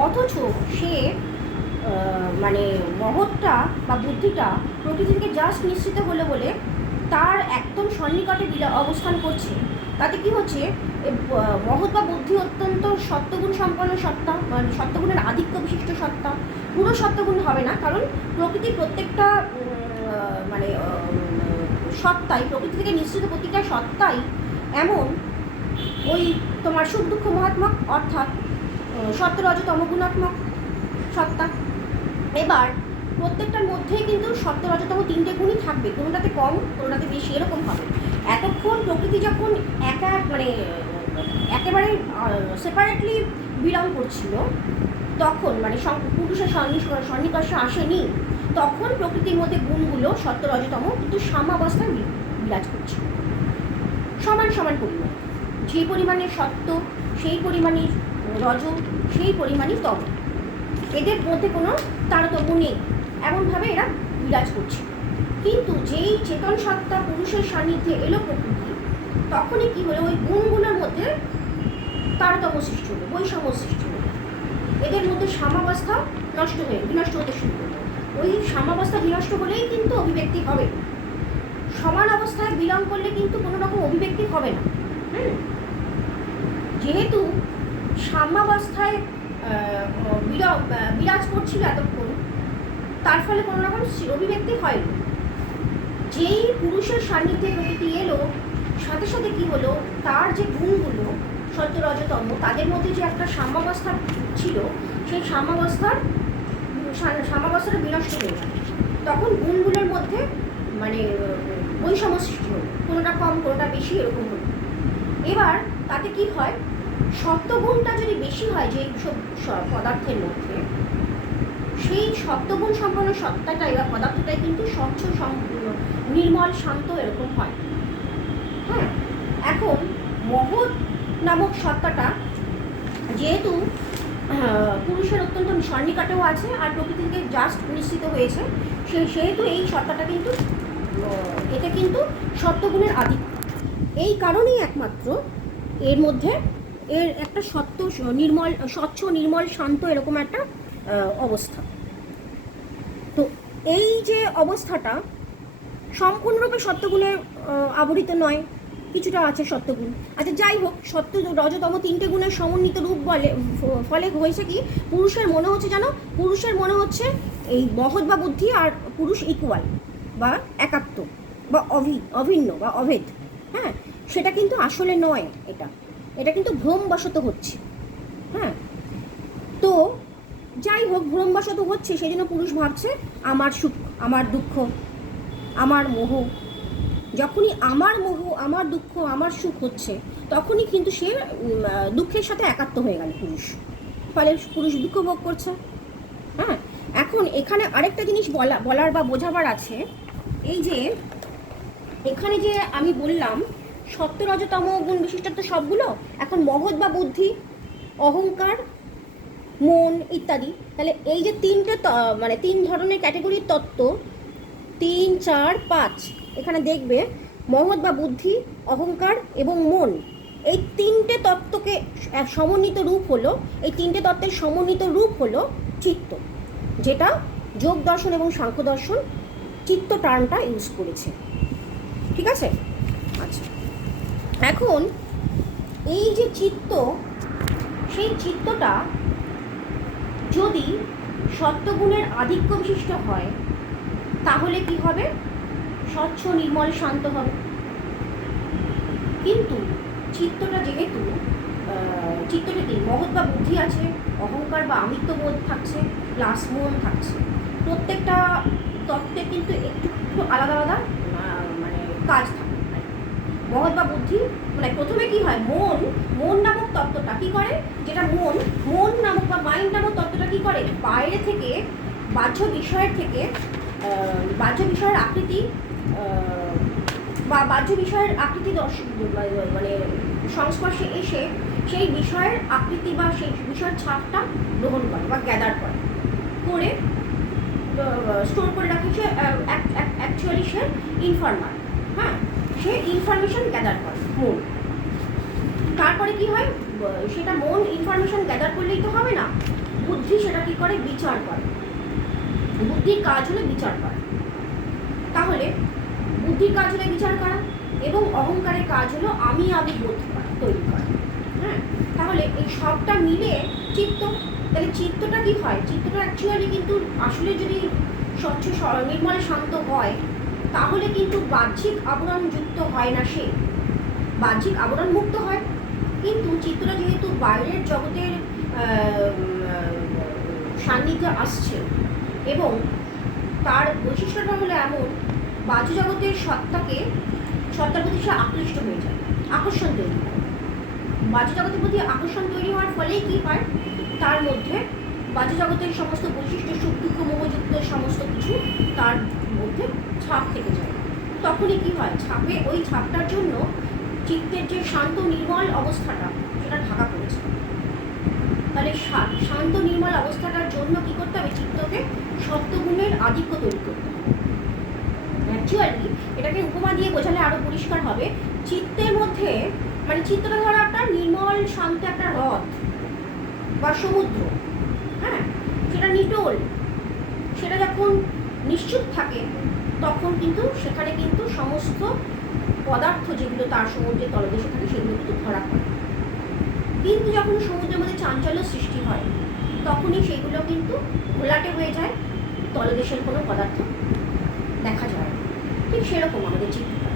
অথচ সে মানে মহৎটা বা বুদ্ধিটা প্রকৃতি থেকে জাস্ট নিশ্চিত হলো বলে তার একদম সন্নিকটে অবস্থান করছে। তাতে কি হচ্ছে, মহৎ বা বুদ্ধি অত্যন্ত সত্যগুণ সম্পন্ন সত্তা, মানে সত্যগুণের আধিক্য বিশিষ্ট সত্তা। পুরো সত্যগুণ হবে না, কারণ প্রকৃতির প্রত্যেকটা মানে সত্তাই, প্রকৃতি থেকে নিশ্চিত প্রতিটা সত্তাই এমন ওই তোমার সুখ দুঃখ মহাত্মক, অর্থাৎ সত্যরজ তমগুণাত্মক সত্তা। এবার প্রত্যেকটার মধ্যেই কিন্তু সত্যরজতম তিনটে গুণই থাকবে, কোনোটাতে কম কোনোটাতে বেশি, এরকম হবে। এতক্ষণ প্রকৃতি যখন মানে একেবারে সেপারেটলি বিলং করছিল, তখন মানে পুরুষের সন্নিকর্ষ আসেনি, তখন প্রকৃতির মধ্যে গুণগুলো সত্যরজতম কিন্তু সাম্যাবস্থায় বিরাজ করছে, সমান সমান পরিমাণ। যে পরিমাণে সত্য সেই পরিমাণে রজ, সেই পরিমাণই তম। এদের মধ্যে কোনো তারতম্য নেই, এমনভাবে এরা বিরাজ করছে। কিন্তু যেই চেতন সত্তা পুরুষের সান্নিধ্যে এলো প্রকৃতি, তখনই কি হলো, ওই গুণগুলোর মধ্যে তারতম্য সৃষ্টি হলো, বৈষম্য সৃষ্টি হলো। এদের মধ্যে সাম্যাবস্থা বিনষ্ট হতে শুরু হলো। ওই সাম্যাবস্থা বিনষ্ট হলেই কিন্তু অভিব্যক্তি হবে। সমান অবস্থায় বিলং করলে কিন্তু কোনো রকম অভিব্যক্তি হবে না। যেহেতু সাম্যাবস্থায় বিরাজ করছিল এতক্ষণ, তার ফলে কোনো রকম অভিব্যক্তি হয়নি। যেই পুরুষের সান্নিধ্যে প্রকৃতি এলো, সাথে সাথে কি হলো, তার যে গুণগুলো সত্যরজতম, তাদের মধ্যে যে একটা সাম্যাবস্থা ছিল, সেই সাম্যাবস্থাটা বিনষ্ট হয়ে গেল। তখন গুণগুলোর মধ্যে মানে বৈষম্য সৃষ্টি হলো, কোনোটা কম কোনোটা বেশি, এরকম হলো। এবার তাতে কি হয়, সত্যগুণটা যদি বেশি হয় যে সব পদার্থের মধ্যে, সেই সত্যগুণ সম্পন্ন সত্তাটাই বা পদার্থটাই কিন্তু স্বচ্ছ, নির্মল, শান্ত এরকম হয়। হ্যাঁ, এখন মহৎ নামক সত্তাটা যেহেতু পুরুষের অত্যন্ত সন্নিকটেও আছে আর প্রকৃতি থেকে জাস্ট নিশ্চিত হয়েছে, সেহেতু এই সত্তাটা কিন্তু এটা কিন্তু সত্যগুণের আধিক্য। এই কারণেই একমাত্র এর মধ্যে এর একটা নির্মল, স্বচ্ছ, নির্মল, শান্ত এরকম একটা অবস্থা। তো এই যে অবস্থাটা সম্পূর্ণরূপে সত্যগুণে আবরিত নয়, কিছুটা আছে সত্যগুণ। আচ্ছা, যাই হোক, সত্য রজতম তিনটে গুণের সমন্বিত রূপ ফলে হয়েছে কি, পুরুষের মনে হচ্ছে এই মহৎ বা বুদ্ধি আর পুরুষ ইকুয়াল বা একাত্ম বা অভিন্ন বা অভেদ। হ্যাঁ, সেটা কিন্তু আসলে নয়, এটা কিন্তু ভ্রমবশত হচ্ছে। হ্যাঁ, তো যাই হোক, ভ্রমবশত হচ্ছে, সেই জন্য পুরুষ ভাবছে আমার সুখ, আমার দুঃখ, আমার মোহ। যখনই আমার মোহ, আমার দুঃখ, আমার সুখ হচ্ছে, তখনই কিন্তু সে দুঃখের সাথে একাত্ম হয়ে গেল পুরুষ, ফলে পুরুষ দুঃখ ভোগ করছে। হ্যাঁ, এখন এখানে আরেকটা জিনিস বলার বা বোঝাবার আছে। এই যে এখানে যে আমি বললাম সত্যরজতম গুণ বিশিষ্ট তো সবগুলো, এখন মহৎ বা বুদ্ধি, অহংকার, মন ইত্যাদি, তাহলে এই যে মানে 3 ধরনের ক্যাটাগরির তত্ত্ব, 3, 4, 5, এখানে দেখবে মহৎ বা বুদ্ধি, অহংকার এবং মন, এই 3টে তত্ত্বকে সমন্বিত রূপ হলো, এই 3টে তত্ত্বের সমন্বিত রূপ হলো চিত্ত, যেটা যোগ দর্শন এবং সাংখ্য দর্শন চিত্ত টার্মটা ইউজ করেছে। ঠিক আছে? আচ্ছা, এখন এই যে চিত্ত, সেই চিত্তটা যদি সত্যগুণের আধিক্য বিশিষ্ট হয়, তাহলে কি হবে, স্বচ্ছ, নির্মল, শান্ত হবে। কিন্তু চিত্তটা যেহেতু চিত্তটাতে মহৎ বা বুদ্ধি আছে, অহংকার বা আমিত্ববোধ থাকছে, প্লাস মন থাকছে, প্রত্যেকটা তত্ত্বে কিন্তু একটু আলাদা আলাদা মানে কাজ থাকে। মহৎ বা বুদ্ধি, মানে প্রথমে কি হয়, মন নামক তত্ত্বটা কি করে, যেটা মন নামক বা মাইন্ড নামক তত্ত্বটা কি করে, বাইরে থেকে বাহ্য বিষয়ের থেকে বাহ্য বিষয়ের আকৃতি বা বাহ্য বিষয়ের আকৃতি মানে সংস্পর্শে এসে সেই বিষয়ের আকৃতি বা সেই বিষয়ের ছাপটা গ্রহণ করে বা গ্যাদার করে স্টোর করে রাখে। সে অ্যাকচুয়ালি সে ইনফরমার, হ্যাঁ, সে ইনফরমেশন গ্যাদার করে মন। তারপরে কি হয়, সেটা মন ইনফরমেশন গ্যাদার করলেই তো হবে না, বুদ্ধি সেটা কি করে, বিচার করে। বুদ্ধির কাজ হলো বিচার করা। তাহলে বুদ্ধির কাজ হলো বিচার করা এবং অহংকারের কাজ হলো আমি বোধ করা, তৈরি করা। হ্যাঁ, তাহলে এই সবটা মিলে চিত্ত। তাহলে চিত্তটা কি হয়, চিত্তটা অ্যাকচুয়ালি কিন্তু আসলে যদি স্বচ্ছ নির্মল শান্ত হয় তাহলে কিন্তু বাহ্যিক আবরণযুক্ত হয় না, সে বাহ্যিক আবরণ মুক্ত হয়। কিন্তু চিত্তটা যেহেতু বাইরের জগতের সান্নিধ্যে আসছে এবং তার বৈশিষ্ট্যটা হলো এমন, বাহ্য জগতের সত্তার প্রতি সে আকৃষ্ট হয়ে যায়, আকর্ষণ তৈরি হয়। বাহ্য জগতের প্রতি আকর্ষণ তৈরি হওয়ার ফলেই কি হয়, তার মধ্যে বাহ্য জগতের সমস্ত বৈশিষ্ট্য, সুখ দুঃখ মোহযুক্ত সমস্ত কিছু তার মধ্যে ছাপ থেকে যায়। তখনই কি হয়, ওই ছাপটার জন্য চিত্তের যে শান্ত নির্মল অবস্থাটা সেটা ঢাকা পড়েছে। তাহলে শান্ত নির্মল অবস্থাটার জন্য কি করতে হবে, চিত্তকে সত্যগুণের আধিক্য তৈরি করতে হবে। অ্যাকচুয়ালি এটাকে উপমা দিয়ে বোঝালে আরো পরিষ্কার হবে। চিত্তের মধ্যে, মানে চিত্তটা ধরো একটা নির্মল শান্ত একটা হ্রদ বা সমুদ্র, হ্যাঁ, সেটা নিটোল, সেটা যখন নিশ্চুপ থাকে তখন কিন্তু সেখানে কিন্তু সমস্ত পদার্থ যেগুলো তার সমুদ্রের তলদেশে থাকে সেগুলো কিন্তু ধরা পড়ে। কিন্তু যখন সমুদ্রের মধ্যে চাঞ্চল্য সৃষ্টি হয় তখনই সেগুলো কিন্তু ঘোলাটে হয়ে যায়, তলদেশের কোনো পদার্থ দেখা যায়। ঠিক সেরকম আমাদের চিত্তটা।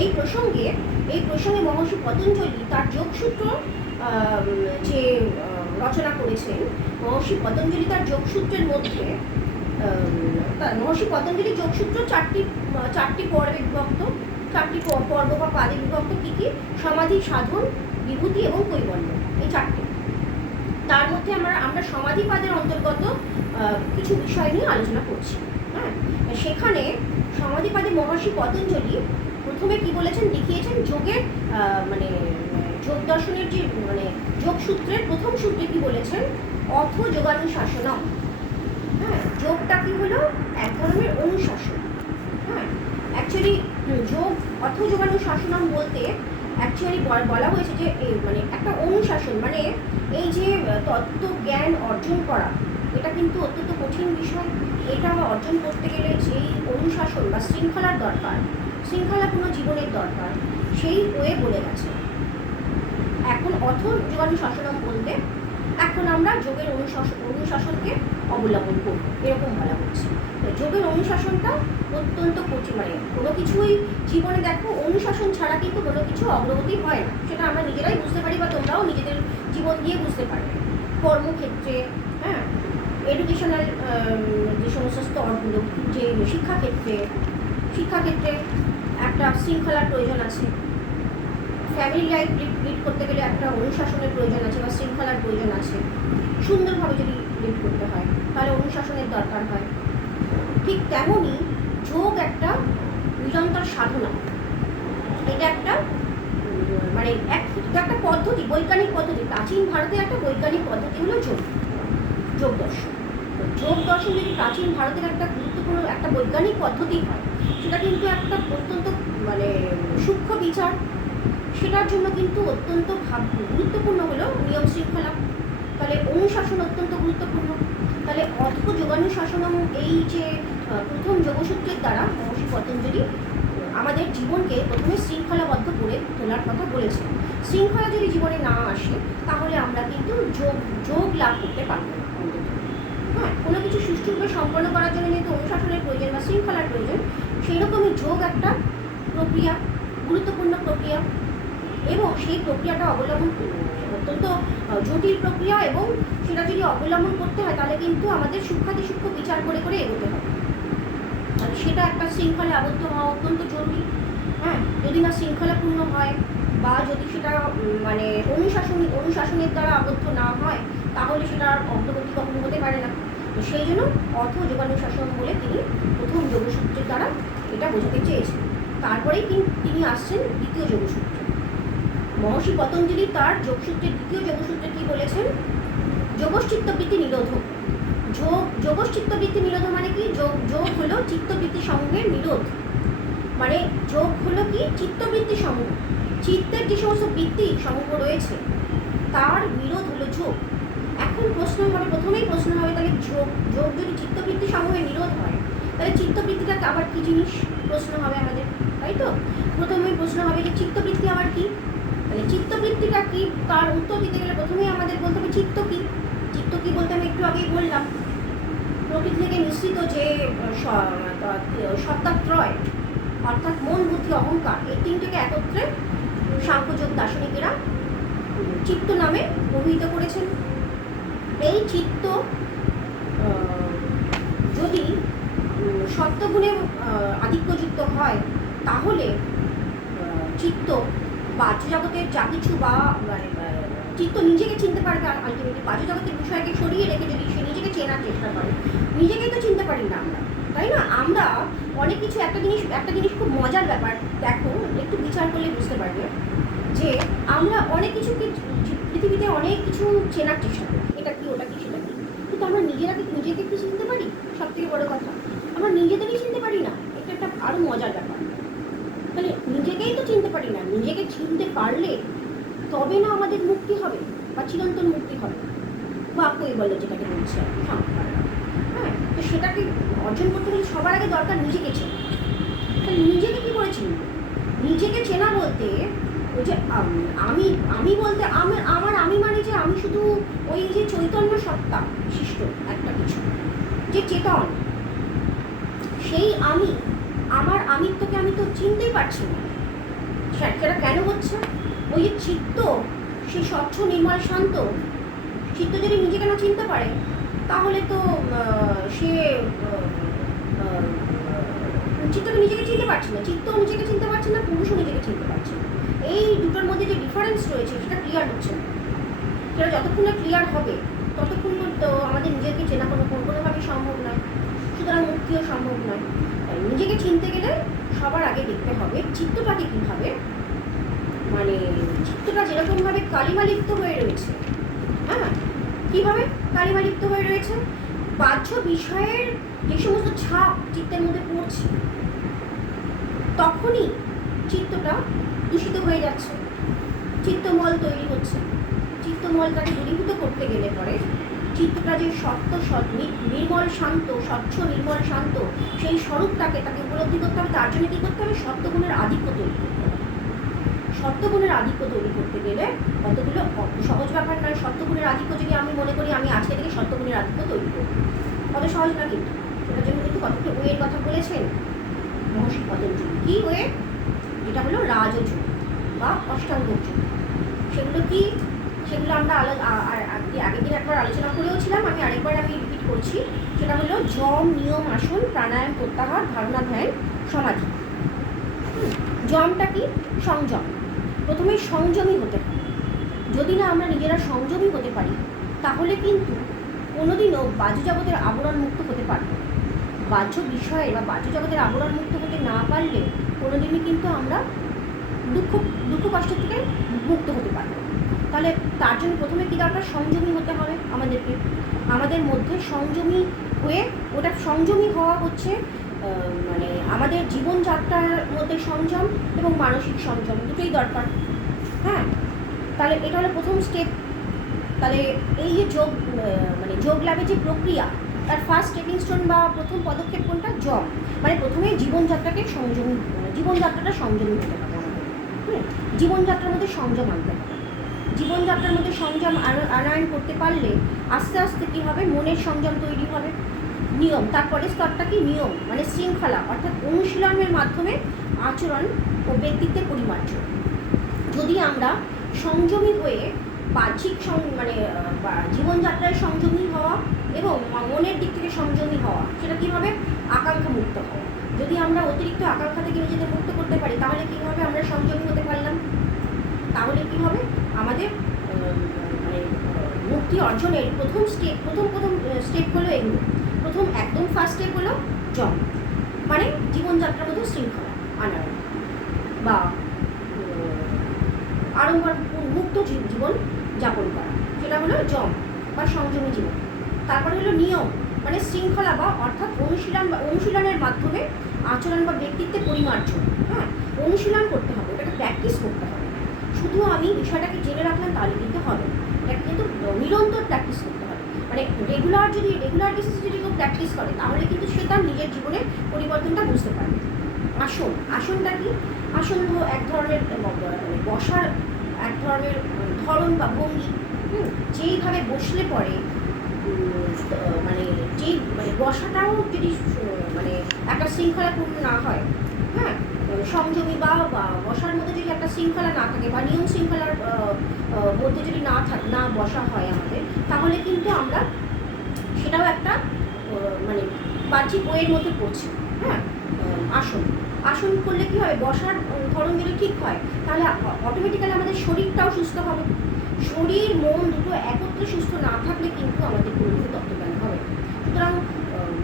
এই প্রসঙ্গে মহর্ষি পতঞ্জলি তার যোগসূত্র যে রচনা করেছেন, মহর্ষি পতঞ্জলি তার যোগসূত্রের মধ্যে মহর্ষি পতঞ্জলি যোগসূত্র চারটি পর্বে বিভক্ত, চারটি পর্ব বা পাদে বিভক্ত। কি কি? সমাধি, সাধন, বিভূতি এবং কৈবল্য, এই চারটি। তার মধ্যে আমরা সমাধি পাদের অন্তর্গত কিছু বিষয় নিয়ে আলোচনা করছি। হ্যাঁ, সেখানে সমাধিপাদে মহর্ষি পতঞ্জলি প্রথমে কি বলেছেন, দেখিয়েছেন যোগের মানে যোগ দর্শনের যে মানে যোগসূত্রের প্রথম সূত্রে কি বলেছেন, অথ যোগানুশাসনম। হ্যাঁ, যোগটা কি হলো, এক ধরনের অনুশাসন। হ্যাঁ, অ্যাকচুয়ালি যোগ অথ যোগানুশাসনম বলতে অ্যাকচুয়ালি বলা হয়েছে যে মানে একটা অনুশাসন, মানে এই যে তত্ত্ব জ্ঞান অর্জন করা, এটা কিন্তু অত্যন্ত কঠিন বিষয়। এটা অর্জন করতে গেলে যেই অনুশাসন বা শৃঙ্খলার দরকার, শৃঙ্খলাপূর্ণ জীবনের দরকার, সেই ওয়ে বলে গেছে। এখন অথ যোগানুশাসনম বলতে এখন আমরা যোগের অনুশাসনকে অবলম্বন করব, এরকম বলা হচ্ছে। যোগের অনুশাসনটা অত্যন্ত কঠিন, মানে কোনো কিছুই জীবনে দেখো অনুশাসন ছাড়া কিন্তু কোনো কিছু অগ্রগতি হয় না। সেটা আমরা নিজেরাই বুঝতে পারি বা তোমরাও নিজেদের জীবন দিয়ে বুঝতে পারবে। কর্মক্ষেত্রে, হ্যাঁ, এডুকেশনাল যে সমস্ত স্তরগুলো, যে শিক্ষাক্ষেত্রে একটা শৃঙ্খলার প্রয়োজন আছে। ফ্যামিলি লাইফ লিড করতে গেলে একটা অনুশাসনের প্রয়োজন আছে বা শৃঙ্খলার প্রয়োজন আছে। সুন্দরভাবে যদি লিড করতে হয় তাহলে অনুশাসনের দরকার হয়। ঠিক তেমনই যোগ একটা নিরন্তর সাধনা। এটা একটা মানে একটা পদ্ধতি, বৈজ্ঞানিক পদ্ধতি। প্রাচীন ভারতের একটা বৈজ্ঞানিক পদ্ধতি হলো যোগ দর্শন। যোগ দর্শন যদি প্রাচীন ভারতের একটা গুরুত্বপূর্ণ একটা বৈজ্ঞানিক পদ্ধতি হয়, সেটা কিন্তু একটা অত্যন্ত মানে সূক্ষ্ম বিচার। সেটার জন্য কিন্তু অত্যন্ত গুরুত্বপূর্ণ হলো নিয়ম শৃঙ্খলা। তাহলে অনুশাসন অত্যন্ত গুরুত্বপূর্ণ। তাহলে অথ যোগানুশাসনম, এই যে প্রথম যোগসূত্রের দ্বারা মহর্ষি পতঞ্জলি আমাদের জীবনকে প্রথমে শৃঙ্খলাবদ্ধ করে তোলার কথা বলেছে। শৃঙ্খলা যদি জীবনে না আসে তাহলে আমরা কিন্তু যোগ লাভ করতে পারবো না। হ্যাঁ, কোনো কিছু সুষ্ঠুরূপে সম্পন্ন করার জন্য যেহেতু অনুশাসনের প্রয়োজন বা শৃঙ্খলার প্রয়োজন, সেই রকমই যোগ একটা প্রক্রিয়া, গুরুত্বপূর্ণ প্রক্রিয়া। এবং সেই প্রক্রিয়াটা অবলম্বন অত্যন্ত জটিল প্রক্রিয়া, এবং সেটা যদি অবলম্বন করতে হয় তাহলে কিন্তু আমাদের সূক্ষ্মাতিসূক্ষ্ম বিচার করে করে এগোতে হবে। তাহলে সেটা একটা শৃঙ্খলে আবদ্ধ হওয়া অত্যন্ত জরুরি। হ্যাঁ, যদি না শৃঙ্খলাপূর্ণ হয় বা যদি সেটা মানে অনুশাসনের দ্বারা আবদ্ধ না হয়, তাহলে সেটার অগ্রগতি কখনো হতে পারে না। তো সেই জন্য অর্থ যোগানুশাসন বলে তিনি প্রথম যোগসূত্রের দ্বারা এটা বোঝাতে চেয়েছেন। তারপরেই তিনি আসছেন দ্বিতীয় যোগসূত্রে। মহর্ষি পতঞ্জলি তার যোগসূত্রের দ্বিতীয় যোগসূত্রে কি বলেছেন? যোগশ্চিত্তবৃত্তি নিরোধ। যোগশ্চিত্তবৃত্তি নিরোধ মানে কি? যোগ হলো চিত্তবৃত্তি সমূহের নিরোধ। মানে যোগ হলো কি? চিত্তবৃত্তি সমূহ, চিত্তের যে সমস্ত বৃত্তি সমূহ রয়েছে তার নিরোধ হলো যোগ। এখন প্রথমেই প্রশ্ন হবে তাহলে যোগ যদি চিত্তবৃত্তি সমূহের নিরোধ হয়, তাহলে চিত্তবৃত্তিটা আবার কি জিনিস প্রশ্ন হবে আমাদের, তাই তো? প্রথমেই প্রশ্ন হবে যে চিত্তবৃত্তি আবার কি, মানে চিত্তবৃত্তিটা কি? তার উত্তর দিতে গেলে প্রথমেই আমাদের বলতে হবে চিত্ত কি। চিত্ত কি বলতে আমি একটু আগেই বললাম, প্রকৃতি থেকে নিশ্চিত যে সত্তাত্রয়, অর্থাৎ মন, বুদ্ধি, অহংকার, এই তিনটিকে একত্রে সাংখ্যযোগ দার্শনিকেরা চিত্ত নামে অভিহিত করেছেন। এই চিত্ত যদি সত্ত্বগুণে আধিক্যযুক্ত হয়, তাহলে চিত্ত বাহ্য জগতের যা কিছু বা মানে চিত্ত নিজেকে চিনতে পারবে। আলটিমেটলি বাহ্য জগতের বিষয়কে সরিয়ে রেখে যদি সে নিজেকে চেনার চেষ্টা করে, নিজেকেই তো চিনতে পারি না আমরা, তাই না? আমরা অনেক কিছু, একটা জিনিস খুব মজার ব্যাপার, দেখো একটু বিচার করলে বুঝতে পারবে যে আমরা অনেক কিছুকে পৃথিবীতে অনেক কিছু চেনার চেষ্টা করি, এটা কি, ওটা কি, সেটা কি, কিন্তু আমরা নিজেকে কি চিনতে পারি? সব থেকে বড় কথা, আমরা নিজেদেরই চিনতে পারি না। এটা একটা আরও মজার ব্যাপার। তাহলে নিজেকেই তো চিনতে পারি না, নিজেকে চিনতে পারলে তবে না আমাদের মুক্তি হবে বা চিরন্তন মুক্তি হবে, বা কৈবল্য যেটাকে বলছে সাংখ্যকাররা। হ্যাঁ, তো সেটাকে অর্জন করতে গেলে সবার আগে দরকার নিজেকে চেনা। তাহলে নিজেকে কী করে চিনব? নিজেকে চেনা বলতে ওই যে আমি বলতে আমি মানে যে আমি শুধু ওই যে চৈতন্য সত্তা বিশিষ্ট একটা কিছু, যে চেতন, সেই আমার আমিত্বকে আমি তো চিনতেই পারছি না। সেটা কেন হচ্ছে? ওই যে চিত্ত, সে স্বচ্ছ নির্মল শান্ত চিত্ত যদি নিজেকে না চিনতে পারে, তাহলে তো সে চিত্তকে নিজেকে চিনতে পারছে না, চিত্তও নিজেকে চিনতে পারছে না, পুরুষও নিজেকে চিনতে পারছে না। এই দুটোর মধ্যে যে ডিফারেন্স রয়েছে সেটা ক্লিয়ার হচ্ছে না। সেটা যতক্ষণ না ক্লিয়ার হবে ততক্ষণ তো আমাদের নিজেকে চেনা কোনোভাবেই সম্ভব নয়, সুতরাং মুক্তিও সম্ভব নয়। নিজেকে চিনতে গেলে সবার আগে দেখতে হবে চিত্তটাকে কীভাবে, মানে চিত্তটা যেরকমভাবে কালিমালিপ্ত হয়ে রয়েছে। হ্যাঁ, কীভাবে কালিমালিপ্ত হয়ে রয়েছে? বাহ্য বিষয়ের যে সমস্ত ছাপ চিত্তের মধ্যে পড়ছে, তখনই চিত্তটা দূষিত হয়ে যাচ্ছে, চিত্তমল তৈরি হচ্ছে। চিত্তমলটাকে দূরীভূত করতে গেলে পরে চিত্তটা যে নির্মল শান্ত, স্বচ্ছ নির্মল শান্ত, সেই স্বরূপটাকে তাকে উপলব্ধি করতে হবে। তার জন্য কী করতে হবে? সত্যগুণের আধিক্য তৈরি করতে হবে। সত্যগুণের আধিক্য তৈরি করতে গেলে কতগুলো সহজ ব্যাপার নয়। সত্যগুণের আধিক্য যদি আমি মনে করি আমি আজকে থেকে সত্যগুণের আধিক্য তৈরি করব, কত সহজ না, কিন্তু সেটার জন্য কিন্তু কতগুলো ওয়ের কথা বলেছেন মহর্ষি পতঞ্জলি। কী ওয়ে? এটা হলো রাজযোগ বা অষ্টাঙ্গ যোগ। সেগুলো কি? সেগুলো আমরা আগের দিন একবার আলোচনা করেওছিলাম, আমি রিপিট করছি। সেটা হলো যম, নিয়ম, আসন, প্রাণায়াম, প্রত্যাহার, ধারণা, ধ্যান, সমাধি। যমটা কি? সংযম। প্রথমে সংযমী হতে হবে। যদি না আমরা নিজেরা সংযমী হতে পারি, তাহলে কিন্তু কোনোদিনও বাহ্য জগতের আবরণ মুক্ত হতে পারব না। বাহ্য বিষয়ের বা বাহ্য জগতের আবরণ মুক্ত হতে না পারলে কোনোদিনই কিন্তু আমরা দুঃখ কষ্ট থেকে মুক্ত হতে পারব। তাহলে তার জন্য প্রথমে কী দরকার? সংযমী হতে হবে আমাদেরকে। আমাদের মধ্যে সংযমী হয়ে, ওটা সংযমী হওয়া হচ্ছে মানে আমাদের জীবনযাত্রার মধ্যে সংযম এবং মানসিক সংযম দুটোই দরকার। হ্যাঁ, তাহলে এটা হলো প্রথম স্টেপ। তাহলে এই যে যোগ লাভের যে প্রক্রিয়া, তার ফার্স্ট স্টেপিং স্টোন বা প্রথম পদক্ষেপ কোনটা? যম। মানে প্রথমে জীবনযাত্রাটা সংযমী হতে হবে আমাদের। জীবনযাত্রার মধ্যে সংযম আনতে হবে। জীবনযাত্রার মধ্যে সংযম আনয়ন করতে পারলে আস্তে আস্তে কী হবে? মনের সংযম তৈরি হবে। নিয়ম, তারপরে স্তরটা কি? নিয়ম মানে শৃঙ্খলা, অর্থাৎ অনুশীলনের মাধ্যমে আচরণ ও ব্যক্তিত্বের পরিমার্জন। যদি আমরা সংযমী হয়ে বাহ্যিক জীবনযাত্রায় সংযমী হওয়া এবং মনের দিক থেকে সংযমী হওয়া, সেটা কীভাবে? আকাঙ্ক্ষা মুক্ত হওয়া। যদি আমরা অতিরিক্ত আকাঙ্ক্ষা থেকে নিজেদের মুক্ত করতে পারি, তাহলে কী হবে? আমরা সংযমী হতে পারলাম। তাহলে কী হবে? আমাদের মানে মুক্তি অর্জনের প্রথম স্টেপ হলো এগুলো। প্রথম একদম ফার্স্ট স্টেপ হলো জম, মানে জীবনযাত্রার মধ্যে শৃঙ্খলা আনা বা আড়ম্বর মুক্ত জীবন যাপন করা, সেটা হলো জম বা সংযমী জীবন। তারপরে হলো নিয়ম, মানে শৃঙ্খলা বা অর্থাৎ অনুশীলনের মাধ্যমে আচরণ বা ব্যক্তিত্বের পরিমার্জন। হ্যাঁ, অনুশীলন করতে হবে, ওটাকে প্র্যাকটিস করতে হবে। শুধু আমি বিষয়টাকে জেনে রাখলাম তাহলে কিন্তু হবে না, এটাকে কিন্তু নিরন্তর প্র্যাকটিস করতে হবে। মানে রেগুলার বেসিসে যদি কেউ প্র্যাকটিস করে তাহলে কিন্তু সে তার নিজের জীবনে পরিবর্তনটা বুঝতে পারবে। আসনটা কি? আসন এক ধরনের মানে বসার এক ধরনের ধরন বা ভঙ্গি। যেইভাবে বসলে পরে মানে বসাটাও যদি মানে একটা শৃঙ্খলাপূর্ণ না হয়, হ্যাঁ, সংযমী বা বসার মধ্যে যদি একটা শৃঙ্খলা না থাকে বা নিয়ম শৃঙ্খলার মধ্যে যদি না বসা হয় আমাদের, তাহলে কিন্তু আমরা সেটাও একটা মানে বাহ্যিক বইয়ের মধ্যে পড়ছি। হ্যাঁ, আসন করলে কী হবে? বসার ধরন যদি ঠিক হয় তাহলে অটোমেটিক্যালি আমাদের শরীরটাও সুস্থ হবে। শরীর মন দুটো একত্রে সুস্থ না থাকলে কিন্তু আমাদের কোনো তত্ত্বজ্ঞান হবে। সুতরাং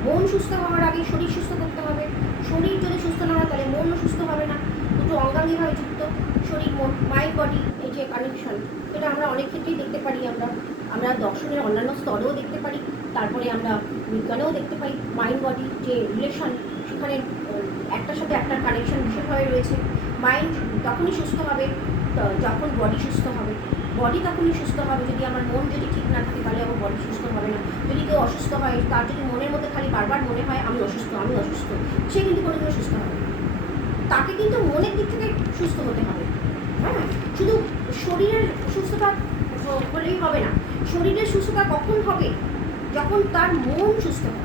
মন সুস্থ হওয়ার আগে শরীর সুস্থ করতে হবে। শরীর যদি সুস্থ না হয় তাহলে মনও সুস্থ হবে না। দুটো অঙ্গাঙ্গিভাবে যুক্ত শরীর মন, মাইন্ড বডি, এই যে কানেকশন, এটা আমরা অনেক ক্ষেত্রেই দেখতে পারি। আমরা দর্শনের অন্যান্য স্তরেও দেখতে পারি, তারপরে আমরা বিজ্ঞানেও দেখতে পাই মাইন্ড বডি যে রিলেশন, সেখানে একটার সাথে একটা কানেকশন ভীষণভাবে রয়েছে। মাইন্ড তখনই সুস্থ হবে যখন বডি সুস্থ হবে, বডি তখনই সুস্থ হবে। যদি আমার মন যদি ঠিক না থাকে তাহলে আমার বডি সুস্থ হবে না। যদি কেউ অসুস্থ হয়, তার যদি মনের মধ্যে খালি বারবার মনে হয় আমি অসুস্থ, সে কিন্তু কোনোদিনও সুস্থ হবে না। তাকে কিন্তু মনের দিক থেকে সুস্থ হতে হবে। হ্যাঁ, শুধু শরীরের সুস্থতা হলেই হবে না। শরীরের সুস্থতা কখন হবে? যখন তার মন সুস্থ হবে।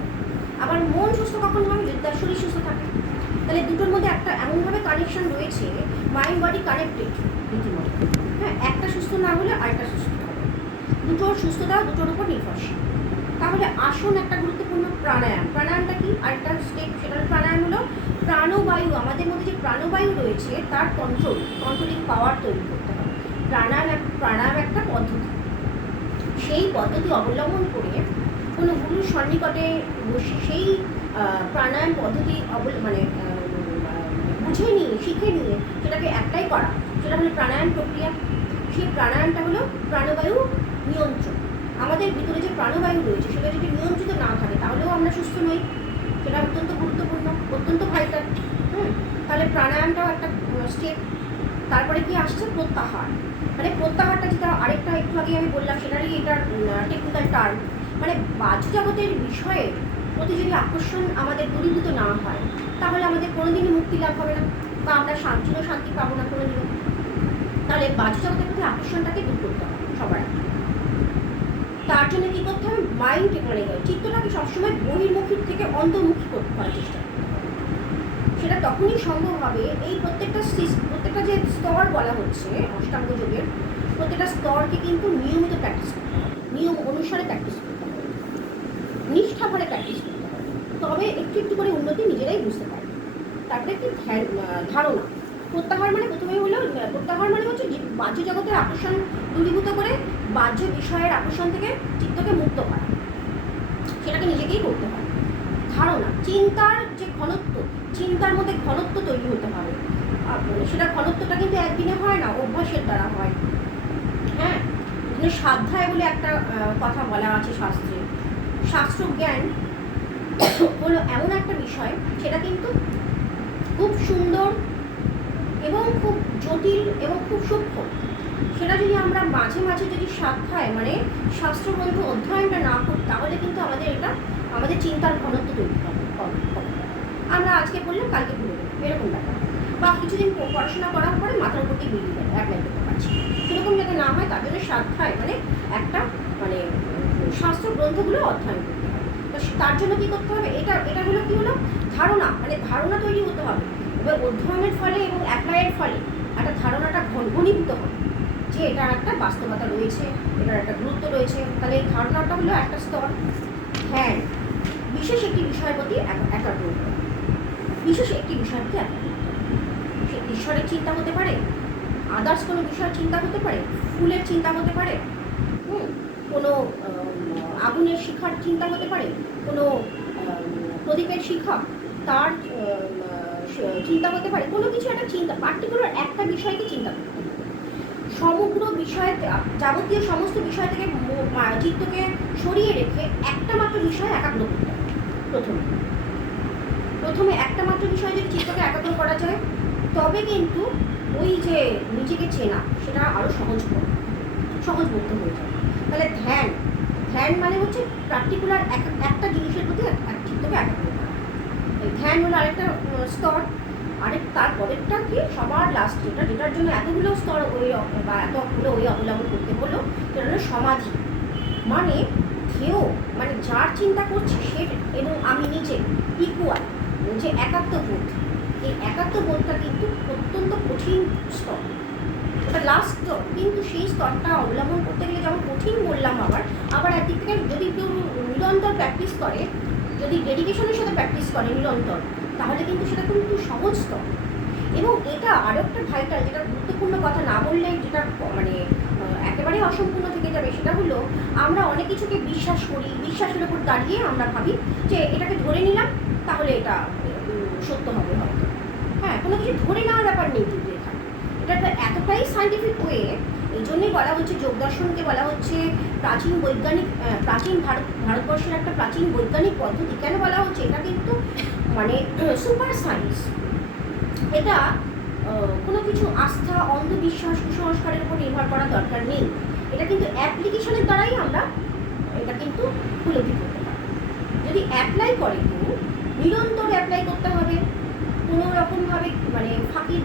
আবার মন সুস্থ কখন হবে? যদি তার শরীর সুস্থ থাকে। তাহলে দুটোর মধ্যে একটা এমনভাবে কানেকশন রয়েছে, মাইন্ড বডি কানেক্টেড রীতিমতো। হ্যাঁ, একটা সুস্থ না হলে আরেকটা সুস্থ হবে। দুটোর সুস্থতা দুটোর উপর নির্ভরশীল। তাহলে আসন একটা গুরুত্বপূর্ণ। প্রাণায়ামটা কি? আরেকটা স্টেপ, সেটা প্রাণায়াম হলো প্রাণবায়ু, আমাদের মধ্যে যে প্রাণবায়ু রয়েছে তার কন্ট্রোলিং পাওয়ার তৈরি করতে হবে। প্রাণায়াম একটা পদ্ধতি। সেই পদ্ধতি অবলম্বন করে কোনো গুরুর সন্নিকটে বসে সেই প্রাণায়াম পদ্ধতি বুঝে নিয়ে, শিখে নিয়ে সেটাকে অ্যাপ্লাই করা, সেটা হলো প্রাণায়াম প্রক্রিয়া। সেই প্রাণায়ামটা হলো প্রাণবায়ু নিয়ন্ত্রণ। আমাদের ভিতরে যে প্রাণবায়ু রয়েছে সেটা যদি নিয়ন্ত্রিত না থাকে তাহলেও আমরা সুস্থ নই। সেটা অত্যন্ত গুরুত্বপূর্ণ, অত্যন্ত ভাইটাল। তাহলে প্রাণায়ামটাও একটা স্টেপ। তারপরে কি আসছে? প্রত্যাহার। মানে প্রত্যাহারটা যেটা আরেকটা একটু আগে আমি বললাম, সেটারই এটার টেকনিক্যাল টার্ম। মানে বাহ্য জগতের বিষয়ে প্রতি যদি আকর্ষণ আমাদের দূরীভূত না হয় তাহলে আমাদের কোনোদিনই মুক্তি লাভ হবে না, বা আমরা শান্তি পাবো না কোনোদিনও। তাহলে বাহ্য জগতের প্রতি আকর্ষণটাকে দূর করতে হবে সবার। তার জন্য কী করতে হবে? মাইন্ড মানে চিত্তটাকে সবসময় বহির্মুখীর থেকে অন্তর্মুখী করার চেষ্টা করতে হবে। সেটা তখনই সম্ভব হবে এই প্রত্যেকটা যে স্তর বলা হচ্ছে অষ্টাঙ্গ যোগের, প্রত্যেকটা স্তরকে কিন্তু নিয়মিত প্র্যাকটিস করতে হবে, নিয়ম অনুসারে প্র্যাকটিস করতে হবে, নিষ্ঠা করে প্র্যাকটিস করতে হবে। তবে একটু একটু করে উন্নতি নিজেরাই বুঝতে পারবে। তারপরে কি ধারণা। প্রত্যাহার মানে প্রথমেই হলো, প্রত্যাহার মানে হচ্ছে বাহ্য জগতের আকর্ষণ দূরীভূত করে বাহ্য বিষয়ের আকর্ষণ থেকে চিত্তকে মুক্ত করা, সেটাকে নিজেকেই করতে হবে। ধারণা, চিন্তার যে ঘনত্ব, চিন্তার মধ্যে ঘনত্ব তৈরি হতে হবে। সেটা ঘনত্বটা কিন্তু একদিনে হয় না, অভ্যাসের দ্বারা হয়। হ্যাঁ, স্বাধ্যায় বলে একটা কথা বলা আছে শাস্ত্রে। শাস্ত্রজ্ঞান হলো এমন একটা বিষয়, সেটা কিন্তু খুব সুন্দর এবং খুব জটিল এবং খুব সূক্ষ্ম। সেটা যদি আমরা মাঝে মাঝে যদি স্বাধ্যায় মানে শাস্ত্রগ্রন্থ অধ্যয়নটা না করি তাহলে কিন্তু আমাদের চিন্তার ঘনত্ব তৈরি হবে। আমরা আজকে পড়লাম কালকে ভুলে গেলাম, এরকম ব্যাপার। বা কিছুদিন পড়াশোনা করার পরে মাথার উপর দিয়ে বেরিয়ে গেল, অ্যাপ্লাই করতে পারছি, সেরকম যাতে না হয় তার জন্য স্বাধ্যায় মানে একটা মানে শাস্ত্র গ্রন্থগুলো অধ্যয়ন করতে হবে। তো তার জন্য কী করতে হবে? এটা হলো কী হলো? ধারণা, মানে ধারণা তৈরি হতে হবে। এবার অধ্যয়নের ফলে এবং অ্যাপ্লাইয়ের ফলে একটা ধারণাটা ঘনীভূত হবে যে এটার একটা বাস্তবতা রয়েছে, এটার একটা গুরুত্ব রয়েছে। তাহলে এই ধারণাটা হলো একটা স্তর। ধ্যান, বিশেষ একটি বিষয়ের প্রতি একাগ্র। বিশেষ একটি বিষয়কে একাগ্র করতে হবে। সে ঈশ্বরের চিন্তা হতে পারে, আদার্স কোনো বিষয়ের চিন্তা হতে পারে, ফুলের চিন্তা হতে পারে, কোনো আগুনের শিখার চিন্তা হতে পারে, কোনো প্রদীপের শিখা তার চিন্তা হতে পারে, কোনো কিছু একটা চিন্তা, পার্টিকুলার একটা বিষয়কে চিন্তা করতে হবে। সমগ্র বিষয়, যাবতীয় সমস্ত বিষয় থেকে চিত্তকে সরিয়ে রেখে একটা মাত্র বিষয় একাগ্র করতে হবে। প্রথমে একটা মাত্র বিষয় যদি চিত্তকে একাগ্র করা যায়, তবে কিন্তু ওই যে নিজেকে চেনা সেটা আরও সহজবোধ্য হয়ে যায়। তাহলে ধ্যান মানে হচ্ছে পার্টিকুলার একটা জিনিসের প্রতি চিত্তকে একাগ্র করা। ধ্যান হলো আরেকটা স্তর। তারপরেরটা কি সবার লাস্ট যেটার জন্য এতগুলো স্তর বা এতগুলো অবলম্বন করতে হলো, সেটা হলো সমাধি। মানে কেউ মানে যার চিন্তা করছে সে এবং আমি নিজে ইকুয়াল, যে একাত্মবোধ, এই একাত্মবোধটা কিন্তু অত্যন্ত কঠিন স্তর, ওটা লাস্ট স্তর। কিন্তু সেই স্তরটা অবলম্বন করতে গেলে যেমন কঠিন বললাম, আবার একদিক থেকে যদি কেউ নিরন্তর প্র্যাকটিস করে, যদি ডেডিকেশনের সাথে প্র্যাকটিস করে নিরন্তর, তাহলে কিন্তু সেটা কিন্তু সহজ স্তর। এবং এটা আরও একটা ভাইটাল, যেটা গুরুত্বপূর্ণ কথা না বললে যেটা মানে একেবারেই অসম্পূর্ণ থেকে যাবে, সেটা হলো আমরা অনেক কিছুকে বিশ্বাস করি, বিশ্বাসের উপর দাঁড়িয়ে আমরা ভাবি যে এটাকে ধরে নিলাম তাহলে এটা সত্য হবে হয়তো। হ্যাঁ, কোনো কিছু ধরে নেওয়ার ব্যাপার নেই কিন্তু এখানে। এটা এতটাই সায়েন্টিফিক ওয়ে, এই জন্যই বলা হচ্ছে যোগ দর্শনকে বলা হচ্ছে ভারতবর্ষের একটা প্রাচীন বৈজ্ঞানিক পদ্ধতি। কেন বলা হচ্ছে? এটা কিন্তু মানে সুপার সায়েন্স। এটা কোনো কিছু আস্থা, অন্ধবিশ্বাস, কুসংস্কারের উপর নির্ভর করার দরকার নেই। এটা কিন্তু অ্যাপ্লিকেশনের দ্বারাই আমরা এটা কিন্তু উপলব্ধি করতে পারি। যদি অ্যাপ্লাই করে কেউ, নিরন্তর অ্যাপ্লাই করতে হবে, কোনো রকমভাবে মানে ফাঁকি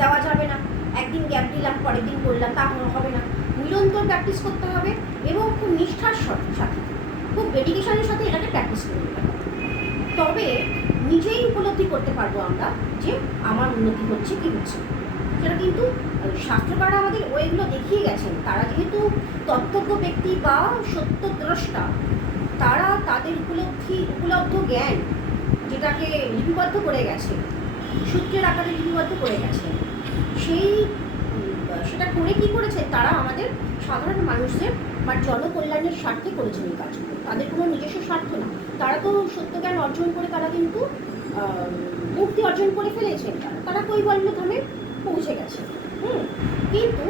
দেওয়া যাবে না। একদিন গ্যাপ দিলাম, পরের দিন করলাম, তা হবে না। নিরন্তর প্র্যাকটিস করতে হবে এবং খুব নিষ্ঠার সাথে, খুব ডেডিকেশনের সাথে এটাকে প্র্যাকটিস করে নিতে হবে। তবে নিজেই উপলব্ধি করতে পারবো আমরা যে আমার উন্নতি হচ্ছে কি হচ্ছে। সেটা কিন্তু শাস্ত্রকাররা আমাদের ওইগুলো দেখিয়ে গেছেন। তারা যেহেতু তত্ত্বজ্ঞ ব্যক্তি বা সত্যদ্রষ্টা, তারা তাদের উপলব্ধ জ্ঞান যেটাকে লিপিবদ্ধ করে গেছে, সূত্রের আকারে লিপিবদ্ধ করে গেছে, সেটা করে কি করেছে, তারা আমাদের সাধারণ মানুষদের বা জনকল্যাণের স্বার্থে করেছেন এই কাজগুলো। তাদের কোনো নিজস্ব স্বার্থ না। তারা তো সত্যজ্ঞান অর্জন করে তারা কিন্তু মুক্তি অর্জন করে ফেলেছেন, তারা কৈবল্য ধামে পৌঁছে গেছে। কিন্তু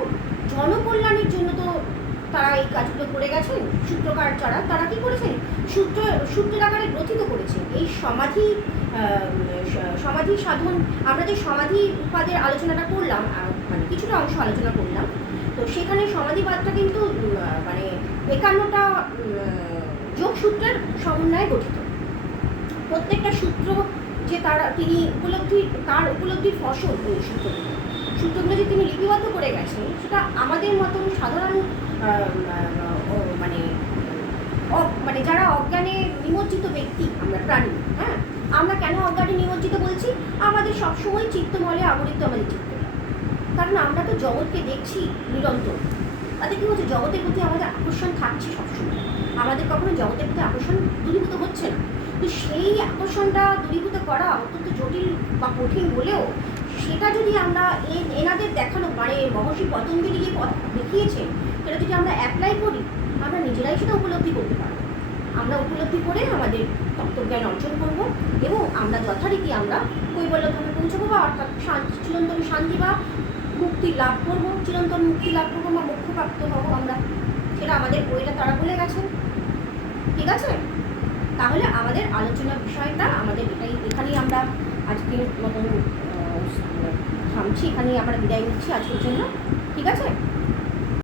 জনকল্যাণের জন্য তো তারা এই কাজগুলো করে গেছেন। সূত্রকার যারা, তারা কি করেছেন, সূত্রের আকারে গ্রথিত করেছেন। এই সমাধি সাধন, আমরা যে সমাধি উপাদের আলোচনাটা করলাম, মানে কিছুটা অংশ আলোচনা করলাম, তো সেখানে সমাধিবাদটা কিন্তু মানে 51টা যোগসূত্রের সমন্বয়ে গঠিত। প্রত্যেকটা সূত্র যে তিনি উপলব্ধির ফসল, ওই সূত্রগুলো যে তিনি লিপিবদ্ধ করে গেছেন, সেটা আমাদের মতন সাধারণ মানে যারা অজ্ঞানে নিমজ্জিত ব্যক্তি, আমরা প্রাণী। হ্যাঁ, আমরা কেন অজ্ঞানে নিমজ্জিত বলছি? আমাদের সবসময় চিত্তমলে আবরিত আমাদের চিত্ত, কারণ আমরা তো জগৎকে দেখছি নিরন্তর। তাতে কী হচ্ছে, জগতের প্রতি আমাদের আকর্ষণ থাকছে সবসময়, আমাদের কখনো জগতের প্রতি আকর্ষণ দূরীভূত হচ্ছে না। তো সেই আকর্ষণটা দূরীভূত করা অত্যন্ত জটিল বা কঠিন হলেও, সেটা যদি আমরা এনাদের দেখানো, মানে মহর্ষি পতঞ্জলি যে পথ দেখিয়েছেন, সেটা যদি আমরা অ্যাপ্লাই করি, আমরা নিজেরাই সেটা উপলব্ধি করতে পারবো। আমরা উপলব্ধি করে আমাদের তত্ত্বজ্ঞান অর্জন করব এবং আমরা যথারীতি আমরা কৈবল্যধামে পৌঁছাবো, বা অর্থাৎ চিরন্তন শান্তি বা মুক্তি লাভ করবো, চিরন্তন মুক্তি লাভ করবো বা মোক্ষপ্রাপ্ত হবো আমরা। সেটা আমাদের বইটা তারা বলে গেছেন। ঠিক আছে, তাহলে আমাদের আলোচনার বিষয়টা আমাদের এখানেই আমরা আজকের মতন থামছি, এখানেই আমরা বিদায় নিচ্ছি আজকের জন্য। ঠিক আছে।